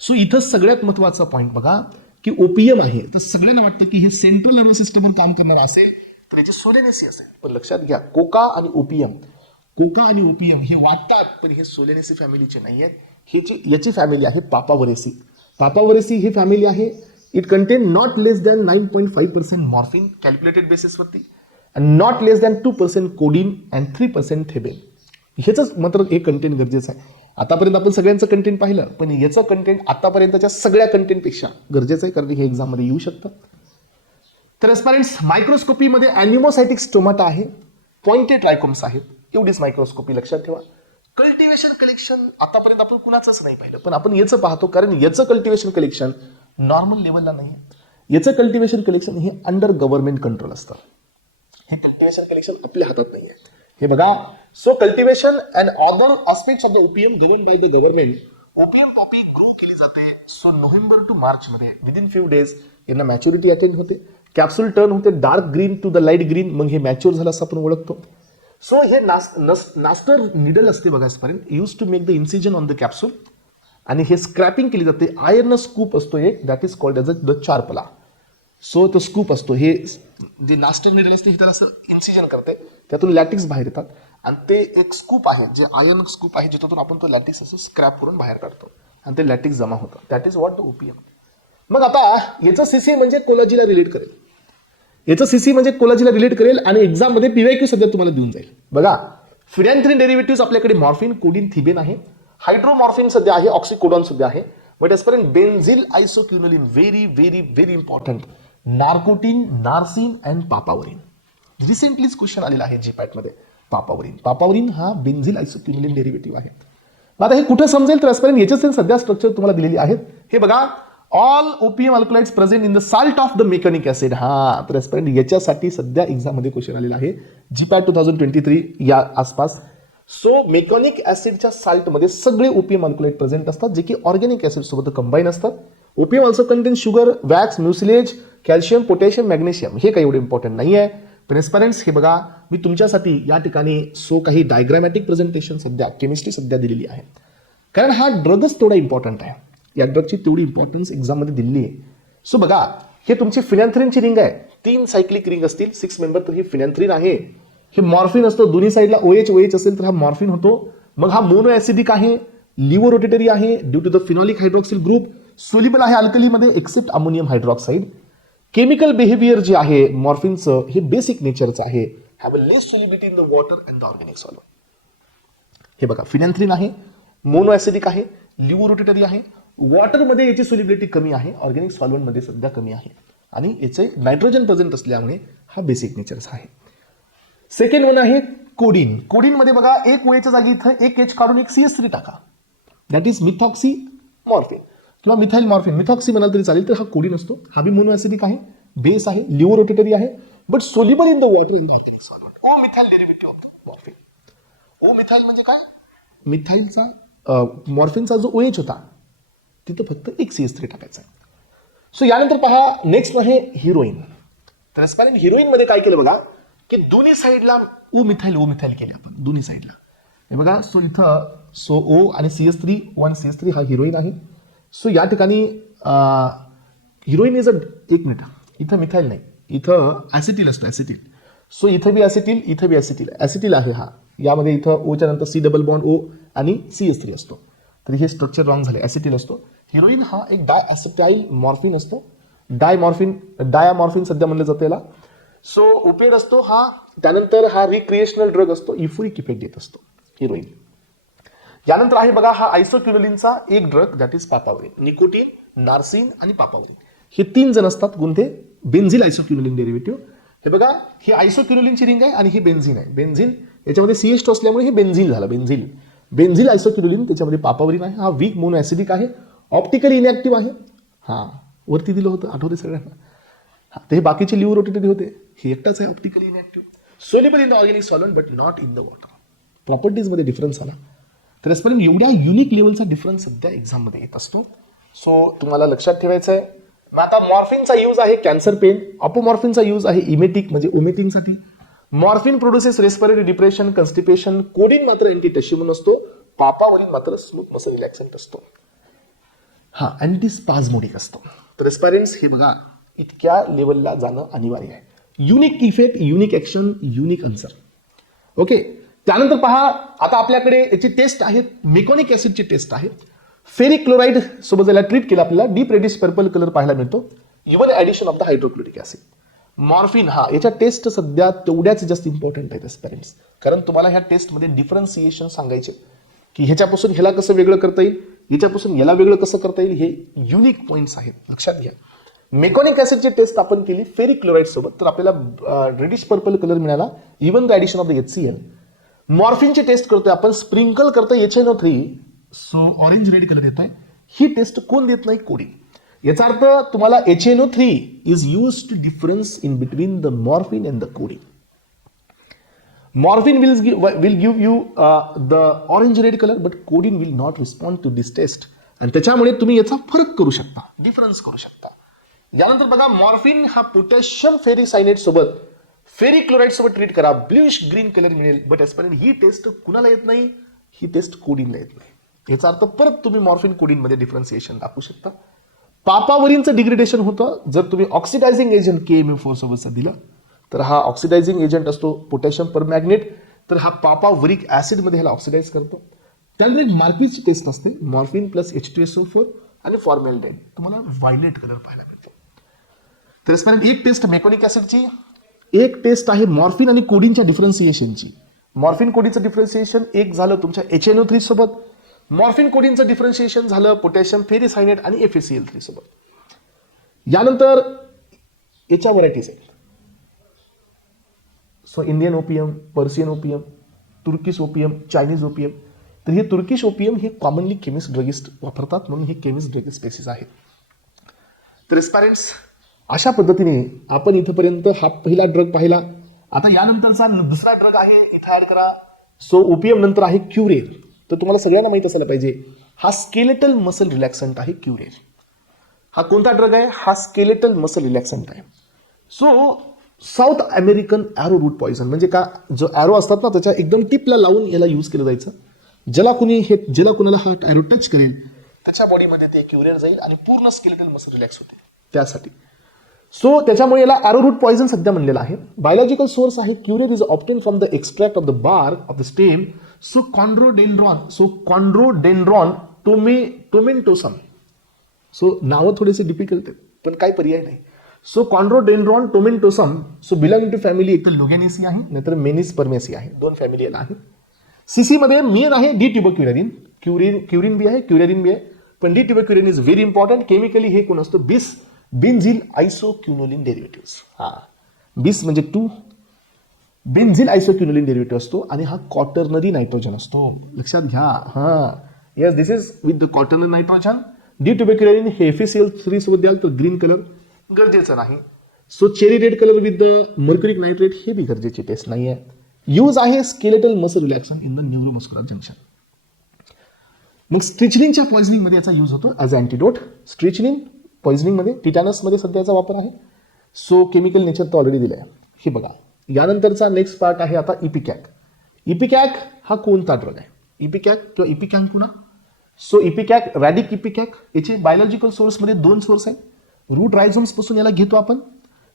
सो इथं सगळ्यात महत्त्वाचा पॉईंट बघा की ओपीएम आहे. तर सगळ्यांना वाटतं की हे सेंट्रल नर्वस सिस्टमवर काम करणार असेल तर याची सोलेनेसी असेल. पण लक्षात घ्या कोका आणि ओपीएम हे वाटतात पण हे सोलेनेसी फॅमिलीचे नाही आहेत. याची फॅमिली आहे पापावरेसी. पापावरेसी ही फॅमिली आहे. It contain not less than 9.5% morphine calculated बेसिसवरती and not less than 2% codeine and 3% thebaine. ह्याचंच मात्र हे कंटेंट गरजेचं आहे. आतापर्यंत आपण सगळ्यांचं कंटेंट पाहिलं पण याचं कंटेंट आतापर्यंतच्या सगळ्या कंटेंटपेक्षा गरजेचं आहे कारण हे एक्झाममध्ये येऊ शकतं. तर एस्पायरंट्स मायक्रोस्कोपीमध्ये ॲनिमोसायटिक स्टोमाटा आहे, पॉइंटेड ट्रायकोम्स आहेत. एवढीच मायक्रोस्कोपी लक्षात ठेवा. कल्टिवेशन कलेक्शन आतापर्यंत आपण कुणाचंच नाही पाहिलं पण आपण याचं पाहतो कारण याचं कल्टिवेशन कलेक्शन नॉर्मल लेवलला नाही आहे. याचं कल्टिवेशन कलेक्शन हे अंडर गव्हर्नमेंट कंट्रोल असतं. हे कल्टिवेशन कलेक्शन आपल्या हातात नाही आहे. हे बघा. So cultivation and other aspects of the OPM govern by the government. OPM poppy grow केली जाते. सो नोव्हेंबर टू मार्च मध्ये विदिन फ्यू डेज यांना मॅच्युरिटी अटेंड होते. कॅप्सूल टर्न होते dark green to the light green. मग हे मॅच्युअर झालं असं आपण ओळखतो. सो हे नास्टर निडल असते बघा आजपर्यंत use to make the incision on the capsule आणि हे स्क्रॅपिंग केली जाते. आयर्न स्कूप असतो एक that is called as the चारपला. सो तो स्कूप असतो हे जे नास्टर निडल असते हे त्याला असं इन्सिजन करते त्यातून लॅटिक्स बाहेर येतात आणि ते एक स्कूप आहे जे आयर्न स्कूप आहे ज्याच्यातून आपण तो लॅटिक्स असं स्क्रॅप करून बाहेर काढतो आणि ते लॅटिक्स जमा होतं. That is what the OPM. मग आता याचं सीसी म्हणजे कोलॉजीला रिलेट करेल. आणि एक्झाममध्ये पीवायक्यू सध्या तुम्हाला देऊन जाईल. बघा फिनॅन्थ्रिन डेरिव्हेटिव्ह आपल्याकडे मॉर्फिन, कोडीन, थिबेन आहे. हायड्रोमॉर्फिन सध्या आहे, ऑक्सिकोडॉन सध्या आहे. But aspirants benzyl isoquinoline very very very important. Narcotine, narceine and papaverine. रिसेंटलीच क्वेश्चन आलेला आहे जीपॅट मध्ये. पापावरिन हा बेन्झिल आयसोक्युनोलिन डेरिव्हेटिव्ह आहे. आता हे कुठं समजेल तर एस्पर्यंत याच्याच सध्या स्ट्रक्चर तुम्हाला दिलेली आहेत. हे बघा all OPM alkaloids present in the salt of the meconic acid. हा तर एस्पर्यंत याच्यासाठी सध्या एक्झाममध्ये क्वेश्चन आलेला आहे जीपॅट 2023 या आसपास. सो मेकॅनिक ऍसिडच्या साल्टमध्ये सगळे ओपीएम अल्कलाइड प्रेझेंट असतात जे की ऑर्गॅनिक ऍसिड सोबत कंबाईन असतात. Opium also contain sugar, wax, mucilage, calcium, potassium, magnesium. हे काही एवढे इम्पॉर्टंट नाही आहे. पण एस्पायरंट्स हे बघा मी तुमच्यासाठी या ठिकाणी काही डायग्रॅमॅटिक प्रेझेंटेशन सध्या केमिस्ट्री सध्या दिलेली आहे कारण हा ड्रगच तेवढा इम्पॉर्टंट आहे. या ड्रगची तेवढी इम्पॉर्टन्स एक्झाममध्ये दिलेली आहे. सो बघा हे तुमची फिनॅन्थ्रिनची रिंग आहे. 3 सायक्लिक रिंग असतील 6 मेंबर. तर ही फिनॅन्थ्रिन आहे. हे मॉर्फिन असतो दोन्ही साईडला OH असेल तर हा मॉर्फिन होतो. मग हा मोनो ऍसिडिक आहे, लिव्हो रोटेटरी आहे due to the phenolic hydroxyl group. Soluble आहे अल्कलीमध्ये except ammonium hydroxide. Chemical behaviour जे आहे मॉर्फिनचं हे बेसिक नेचरचं आहे. Have a less solubility in the water and the organic solvent. हे बघा फिनॅन्थ्रिन आहे, मोनो ऍसिडिक आहे, लिव्हो रोटेटरी आहे. वॉटरमध्ये याची सोल्युबिलिटी कमी आहे, ऑर्गॅनिक सॉल्व्हंटमध्ये सध्या कमी आहे आणि याचे नायट्रोजन प्रेझेंट असल्यामुळे हा बेसिक नेचरचा आहे. सेकंड वन आहे कोडीन. कोडीनमध्ये बघा एक OHच्या जागी इथं एक H काढून एक CH3 टाका. दॅट इज मिथॉक्सी मॉर्फिन किंवा मिथाइल मॉर्फिन. मिथॉक्सी म्हणाल तरी चालेल. तर हा कोडीन असतो. हा बी मोनो ऍसिडिक आहे, बेस आहे, लिव्हो रोटेटरी आहे but soluble in the water in the organic solvent. O methyl derivative of morphine. O methyl म्हणजे काय? मिथाइलचा मॉर्फिनचा जो OH होता तिथं फक्त एक CH3 टाकायचा आहे. सो यानंतर पहा नेक्स्ट आहे हिरोईन. तर हिरोईन मध्ये काय केलं बघा की दोन्ही साईडला ओ मिथाइल केले आपण दोन्ही साईडला. हे बघा सो इथं O आणि CH3 1 CH3 हा हिरोईन आहे. सो या ठिकाणी हिरोईन इज एक मिनिट इथं मिथाइल नाही इथं ऍसिटिल असतो ऍसिटिल. सो इथं बी ॲसिटिल ॲसिटिल आहे हा, यामध्ये इथं ओच्या नंतर सी डबल बॉन्ड ओ आणि CH3 असतो, तर हे स्ट्रक्चर रॉंग झाले, ॲसिटिल असतो. हिरोईन हा एक डायॲसिटाईल मॉर्फिन असतो, डायामॉर्फिन सध्या म्हणलं जातं याला. सो ओपिएड असतो हा. त्यानंतर हा रिक्रिएशनल ड्रग असतो, इफ्युरिक इफेक्ट देत असतो हिरोईन. यानंतर आहे बघा हा आयसोक्युनोलिनचा एक drug, that is papaverine. Nicotine, narceine आणि पापावरिन हे 3 जण असतात कोणते, बेन्झिल आयसोक्युनोलिन डेरिव्हेटिव्ह. हे बघा ही आयसोक्युनोलिनची रिंग आहे आणि ही बेन्झिन आहे. बेन्झिन याच्यामध्ये CH2 असल्यामुळे हे बेन्झिल झालं, बेन्झिल आयसोक्युनोलिन. त्याच्यामध्ये पापावरिन आहे, हा वीक मोनो ऍसिडिक आहे, ऑप्टिकली इनॅक्टिव्ह आहे. हा वरती दिलं होतं, आठवते सगळ्यांना. ते हे बाकीचे लिव्ह रोटेटेड होते, हे एकटाच आहे optically inactive. Soluble in the organic solvent but not in the water. प्रॉपर्टीजमध्ये डिफरन्स आला. तर यापर्यंत एवढ्या युनिक लेवलचा डिफरन्स सध्या एक्झाममध्ये येत असतो. सो तुम्हाला लक्षात ठेवायचं आहे. मग आता मॉर्फिनचा यूज आहे कॅन्सर पेन, अपोमॉर्फिनचा यूज आहे इमेटिक म्हणजे ओमेटिंगसाठी. Morphine produces respiratory depression, constipation. Codeine मात्र अँटीटशिमन असतो, पापावरिन मात्र स्मूथ मसल रिलॅक्संट असतो. हा अँटीस्पाझमोडिक असतो. तर रेस्पिरेंट्स हे बघा इतक्या लेवलला जाणं अनिवार्य आहे. Unique effect, unique action, unique answer. Okay. त्यानंतर पहा आता आपल्याकडे याची टेस्ट आहे, मेकॉनिक ऍसिडची टेस्ट आहे. फेरिक क्लोराईड सोबत ज्याला ट्रीट केलं आपल्याला डीप रेडिश पर्पल कलर पाहायला मिळतो. Even addition of the hydrochloric acid. Morphine हा याच्या टेस्ट सध्या तेवढ्याच जास्त इम्पॉर्टंट आहेत पेरेंट्स, कारण तुम्हाला ह्या टेस्टमध्ये डिफरन्सिएशन सांगायचे की ह्याच्यापासून ह्याला कसं वेगळं करता येईल, याच्यापासून याला वेगळं कसं करता येईल. हे युनिक पॉईंट्स आहेत, लक्षात घ्या. मेकॉनिक ऍसिडची टेस्ट आपण केली फेरिक क्लोराईड सोबत, तर आपल्याला रेडिश पर्पल कलर मिळाला, even the addition of the HCl. मॉर्फिनची टेस्ट करतोय आपण, स्प्रिंकल करतोय HNO3, so orange red colour येत आहे. ही टेस्ट कोण देत नाही, कोडिन. याचा अर्थ तुम्हाला HNO3 is use to difference in between the morphine and the codeine. Morphine will give you the orange red color, but codeine will not respond to this test. आणि त्याच्यामुळे तुम्ही याचा फरक करू शकता, डिफरन्स करू शकता. यानंतर बघा मॉर्फिन हा पोटॅशियम फेरिसायनेट सोबत फेरिक क्लोराईड सोबत ट्रीट करा, ब्लूइश ग्रीन कलर मिळेल. बट ऍजपर्यंत ही टेस्ट कुणाला येत नाही, ही टेस्ट कोडिनला येत नाही. याचा अर्थ परत तुम्ही मॉर्फिन कोडिन मध्ये डिफरन्सिएशन दाखवू शकता. पापावरिनचं डिग्रेडेशन होतं जर तुम्ही ऑक्सिडायझिंग एजंट KMF4 सोबत दिलं, तर हा ऑक्सिडायझिंग एजंट असतो पोटॅशियम परमॅग्नेट, तर हा पापावरिक ऍसिड मध्ये ह्याला ऑक्सिडाइज करतो. त्यानंतर एक मार्किसची टेस्ट असते, मॉर्फिन प्लस H2SO4 आणि फॉर्मॅल्डेहाइड, तुम्हाला व्हायलेट कलर पाहायला मिळतो. तर यापर्यंत एक टेस्ट मेकॉनिक ऍसिडची, एक टेस्ट आहे मॉर्फिन आणि कोडिनच्या डिफरन्सिएशनची. मॉर्फिन कोडिनचं डिफरन्सिएशन एक झालं तुमच्या HNO3 सोबत, मॉर्फिन कोडिनचं डिफरन्सिएशन झालं पोटॅशियम फेरिसायनेट आणि FeCl3 सोबत. यानंतर याच्या व्हरायटीज आहेत. So Indian opium, Persian opium, Turkish opium, Chinese opium. तर हे तुर्किश ओपियम हे कॉमनली केमिस्ट ड्रगिस्ट वापरतात, म्हणून हे केमिस्ट ड्रगिस्ट स्पेसिस आहे. तर रेस्पिरेंट्स अशा पद्धतीने आपण इथपर्यंत हा पहिला ड्रग पाहिला. आता यानंतरचा दुसरा ड्रग आहे, इथं ऍड करा. सो ओपियम नंतर आहे क्युरेर. तर तुम्हाला सगळ्यांना माहित असायला पाहिजे हा स्केलेटल मसल रिलॅक्संट आहे क्युरेर. हा कोणता ड्रग आहे, हा स्केलेटल मसल रिलॅक्संट आहे. So South American arrow root poison म्हणजे का, जो ॲरो असतात ना त्याच्या एकदम टिपला लावून याला यूज केलं जायचं. ज्याला कुणाला हा ॲरो टच करेल त्याच्या बॉडीमध्ये ते क्युरेर जाईल आणि पूर्ण स्केलेटल मसल रिलॅक्स होते त्यासाठी. सो त्याच्यामुळे याला ॲरो रूट पॉइझन सध्या म्हणलेला आहे. बायोलॉजिकल सोर्स आहे curare is obtain from the extract of the bark of the stem. So Chondrodendron tomentosum. So नावं थोडेसे डिफिकल्ट आहेत पण काही पर्याय नाही. So Chondrodendron tomentosum so belong to family, एक तर लोगॅनेसी आहे नाहीतर मेनिस परमेसी आहे, दोन फॅमिली याला आहे. CC मध्ये मेन आहे डी ट्युबरक्युलिन, क्युरिन बी आहे, क्युरेरिन बी आहे, पण D tubocurarine is very important. Chemically हे कोण असतं, बेन्झिल आयसोक्युनोलिन डेरिव्हेटिव्ह. हा बिस म्हणजे 2 बेन्झिल आयसोक्युनोलिन डेरिव्हेटिव्ह असतो आणि हा क्वाटर्नरी नायट्रोजन असतो, लक्षात घ्या. हा yes, this is with the quaternary nitrogen. D tubocurarine हे FeCl3 सोबत द्याल तर ग्रीन कलर गरजेचं नाही. So cherry red colour with the mercuric nitrate हे बी गरजेची टेस्ट नाही आहे. यूज आहे skeletal muscle relaxation in the neuromuscular junction. मग स्ट्रिचनिनच्या पॉइझनिंग मध्ये याचा यूज होतो ॲज अँटीडोट. स्ट्रिचनिन पॉइझनिंग मध्ये, टिटॅनस मध्ये सध्याचा वापर आहे. सो केमिकल नेचर तर ऑलरेडी दिलं आहे, हे बघा. यानंतरचा नेक्स्ट पार्ट आहे आता इपिकॅक. इपिकॅक हा कोणता ड्रग आहे, इपिकॅक किंवा इपिकॅन्कुना. सो इपिकॅक, रॅडिक इपिकॅक, याचे बायोलॉजिकल सोर्समध्ये 2 सोर्स आहेत. रूट रायझोम्स पासून याला घेतो आपण.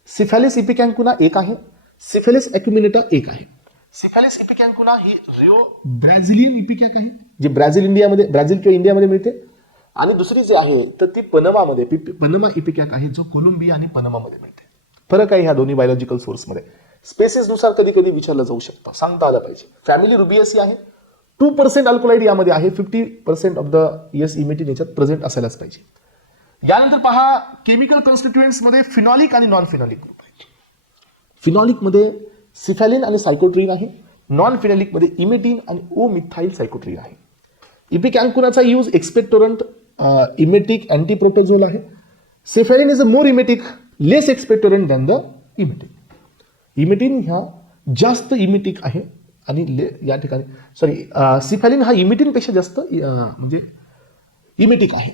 सिफॅलिस इपिकॅन्कुना एक आहे सिफेलिस अॅक्युमिनेटा एक आहे. सिफेलिस इपिकॅन्कुना ही रिओ ब्राझिलियन इपिकॅक आहे, जे ब्राझील किंवा इंडियामध्ये मिळते. आणि दुसरी जी आहे तर ती पनमा इपिकॅक आहे, जो कोलंबिया आणि पनामामध्ये मिळते. फरक आहे ह्या दोन्ही बायोलॉजिकल सोर्समध्ये. स्पेसिसनुसार कधी कधी विचारलं जाऊ शकतं, सांगता आलं पाहिजे. फॅमिली रुबिएसी आहे. 2% अल्कोलाइड यामध्ये आहे. 50% ऑफ द इमिटिन याच्यात प्रेझेंट असायलाच पाहिजे. यानंतर पहा केमिकल कॉन्स्टिट्युएंट्समध्ये फिनॉलिक आणि नॉन फिनॉलिक ग्रुप आहे. फिनॉलिकमध्ये सिफॅलिन आणि सायकोट्रिन आहे. नॉन फिनॉलिकमध्ये इमेटिन आणि ओ मिथाइल सायकोट्रिन आहे. इपिकॅन्कुनाचा यूज एक्सपेक्टोरंट, इमेटिक, अँटीप्रोटोझोल आहे. Cephaeline is a more emetic, less expectorant than the emetic. Emetine ह्या जास्त इमेटिक आहे आणि या ठिकाणी सिफॅलिन हा इमेटिनपेक्षा जास्त म्हणजे इमेटिक आहे,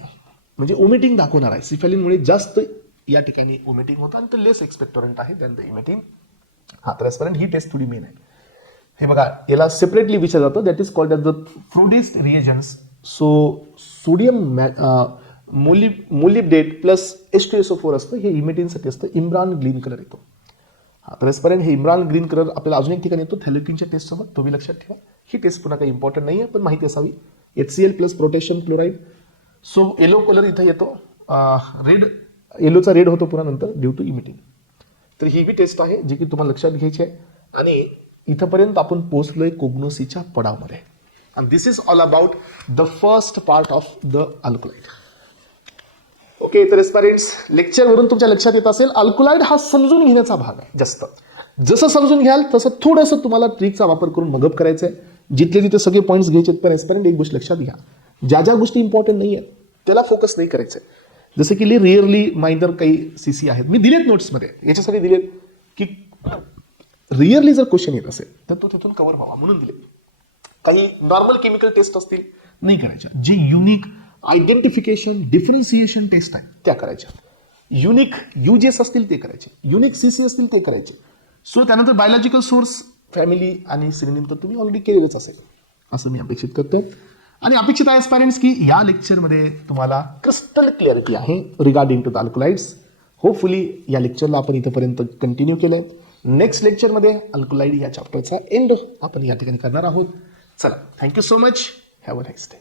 म्हणजे ओमिटिंग दाखवणार आहे. सिफॅलिनमुळे जास्त या ठिकाणी ओमिटिंग होतं आणि ते लेस एक्सपेक्टोरंट आहे दॅन द इमेटिंग. हा ट्रान्सपरंट ही टेस्ट थोडी मेन आहे. हे बघा, याला सेपरेटली विचारलं जातं, that is called as the Froehde's reagents. So sodium molybdate plus H2SO4 असतं, हे इमेटिनसाठी असतं. इम्रान ग्रीन कलर येतो. हा ट्रान्सपरंट हे इम्रान ग्रीन कलर आपल्याला अजून एक ठिकाणी येतो थॅलेकिनच्या टेस्टसोबत, तो बी लक्षात ठेवा. ही टेस्ट पुन्हा काही इम्पॉर्टंट नाही आहे, पण माहिती असावी. HCl plus potassium chloride. So yellow colour इथं येतो, रेड, येलोचा रेड होतो पुन्हा नंतर ड्यू टू इमिटिंग. तर ही बी टेस्ट आहे जी की तुम्हाला लक्षात घ्यायची आहे. आणि इथंपर्यंत आपण पोहोचलोय कोग्नोसीच्या पडावमध्ये. आणि this is all about the first part of the alkaloid. Okay, तर एस्पायरंट्स, लेक्चरवरून तुमच्या लक्षात येत असेल अल्कोलाइड हा समजून घेण्याचा भाग आहे. जास्त जसं समजून घ्याल तसं थोडंसं तुम्हाला ट्रिकचा वापर करून मगअप करायचं आहे. जिथले तिथे सगळे पॉईंट्स घ्यायचे. पण एस्पायरंट एक गोष्ट लक्षात घ्या, ज्या गोष्टी इम्पॉर्टंट नाही आहेत त्याला फोकस नाही करायचं आहे. जसं की रिअरली मायनर काही CC आहेत, मी दिलेत नोट्समध्ये, याच्यासाठी दिलेत की रिअरली जर क्वेश्चन येत असेल तर तो तिथून कव्हर व्हावा म्हणून दिले. काही नॉर्मल केमिकल टेस्ट असतील नाही करायच्या, जे युनिक आयडेंटिफिकेशन डिफरन्सिएशन टेस्ट आहे त्या करायच्या. युनिक UGS असतील ते करायचे, युनिक CC असतील ते करायचे. सो त्यानंतर बायोलॉजिकल सोर्स, फॅमिली आणि सिनोनिम तर तुम्ही ऑलरेडी केलेलंच असेल असं मी अपेक्षित करतो. आणि अपेक्षित आहे पॅरेंट्स की या लेक्चरमध्ये तुम्हाला क्रिस्टल क्लॅरिटी आहे regarding to the alkaloids. Hopefully या लेक्चरला आपण इथंपर्यंत कंटिन्यू केलंय. नेक्स्ट लेक्चरमध्ये अल्कोलाइड या चॅप्टरचा एंड आपण या ठिकाणी करणार आहोत. चला, thank you so much. Have a nice day.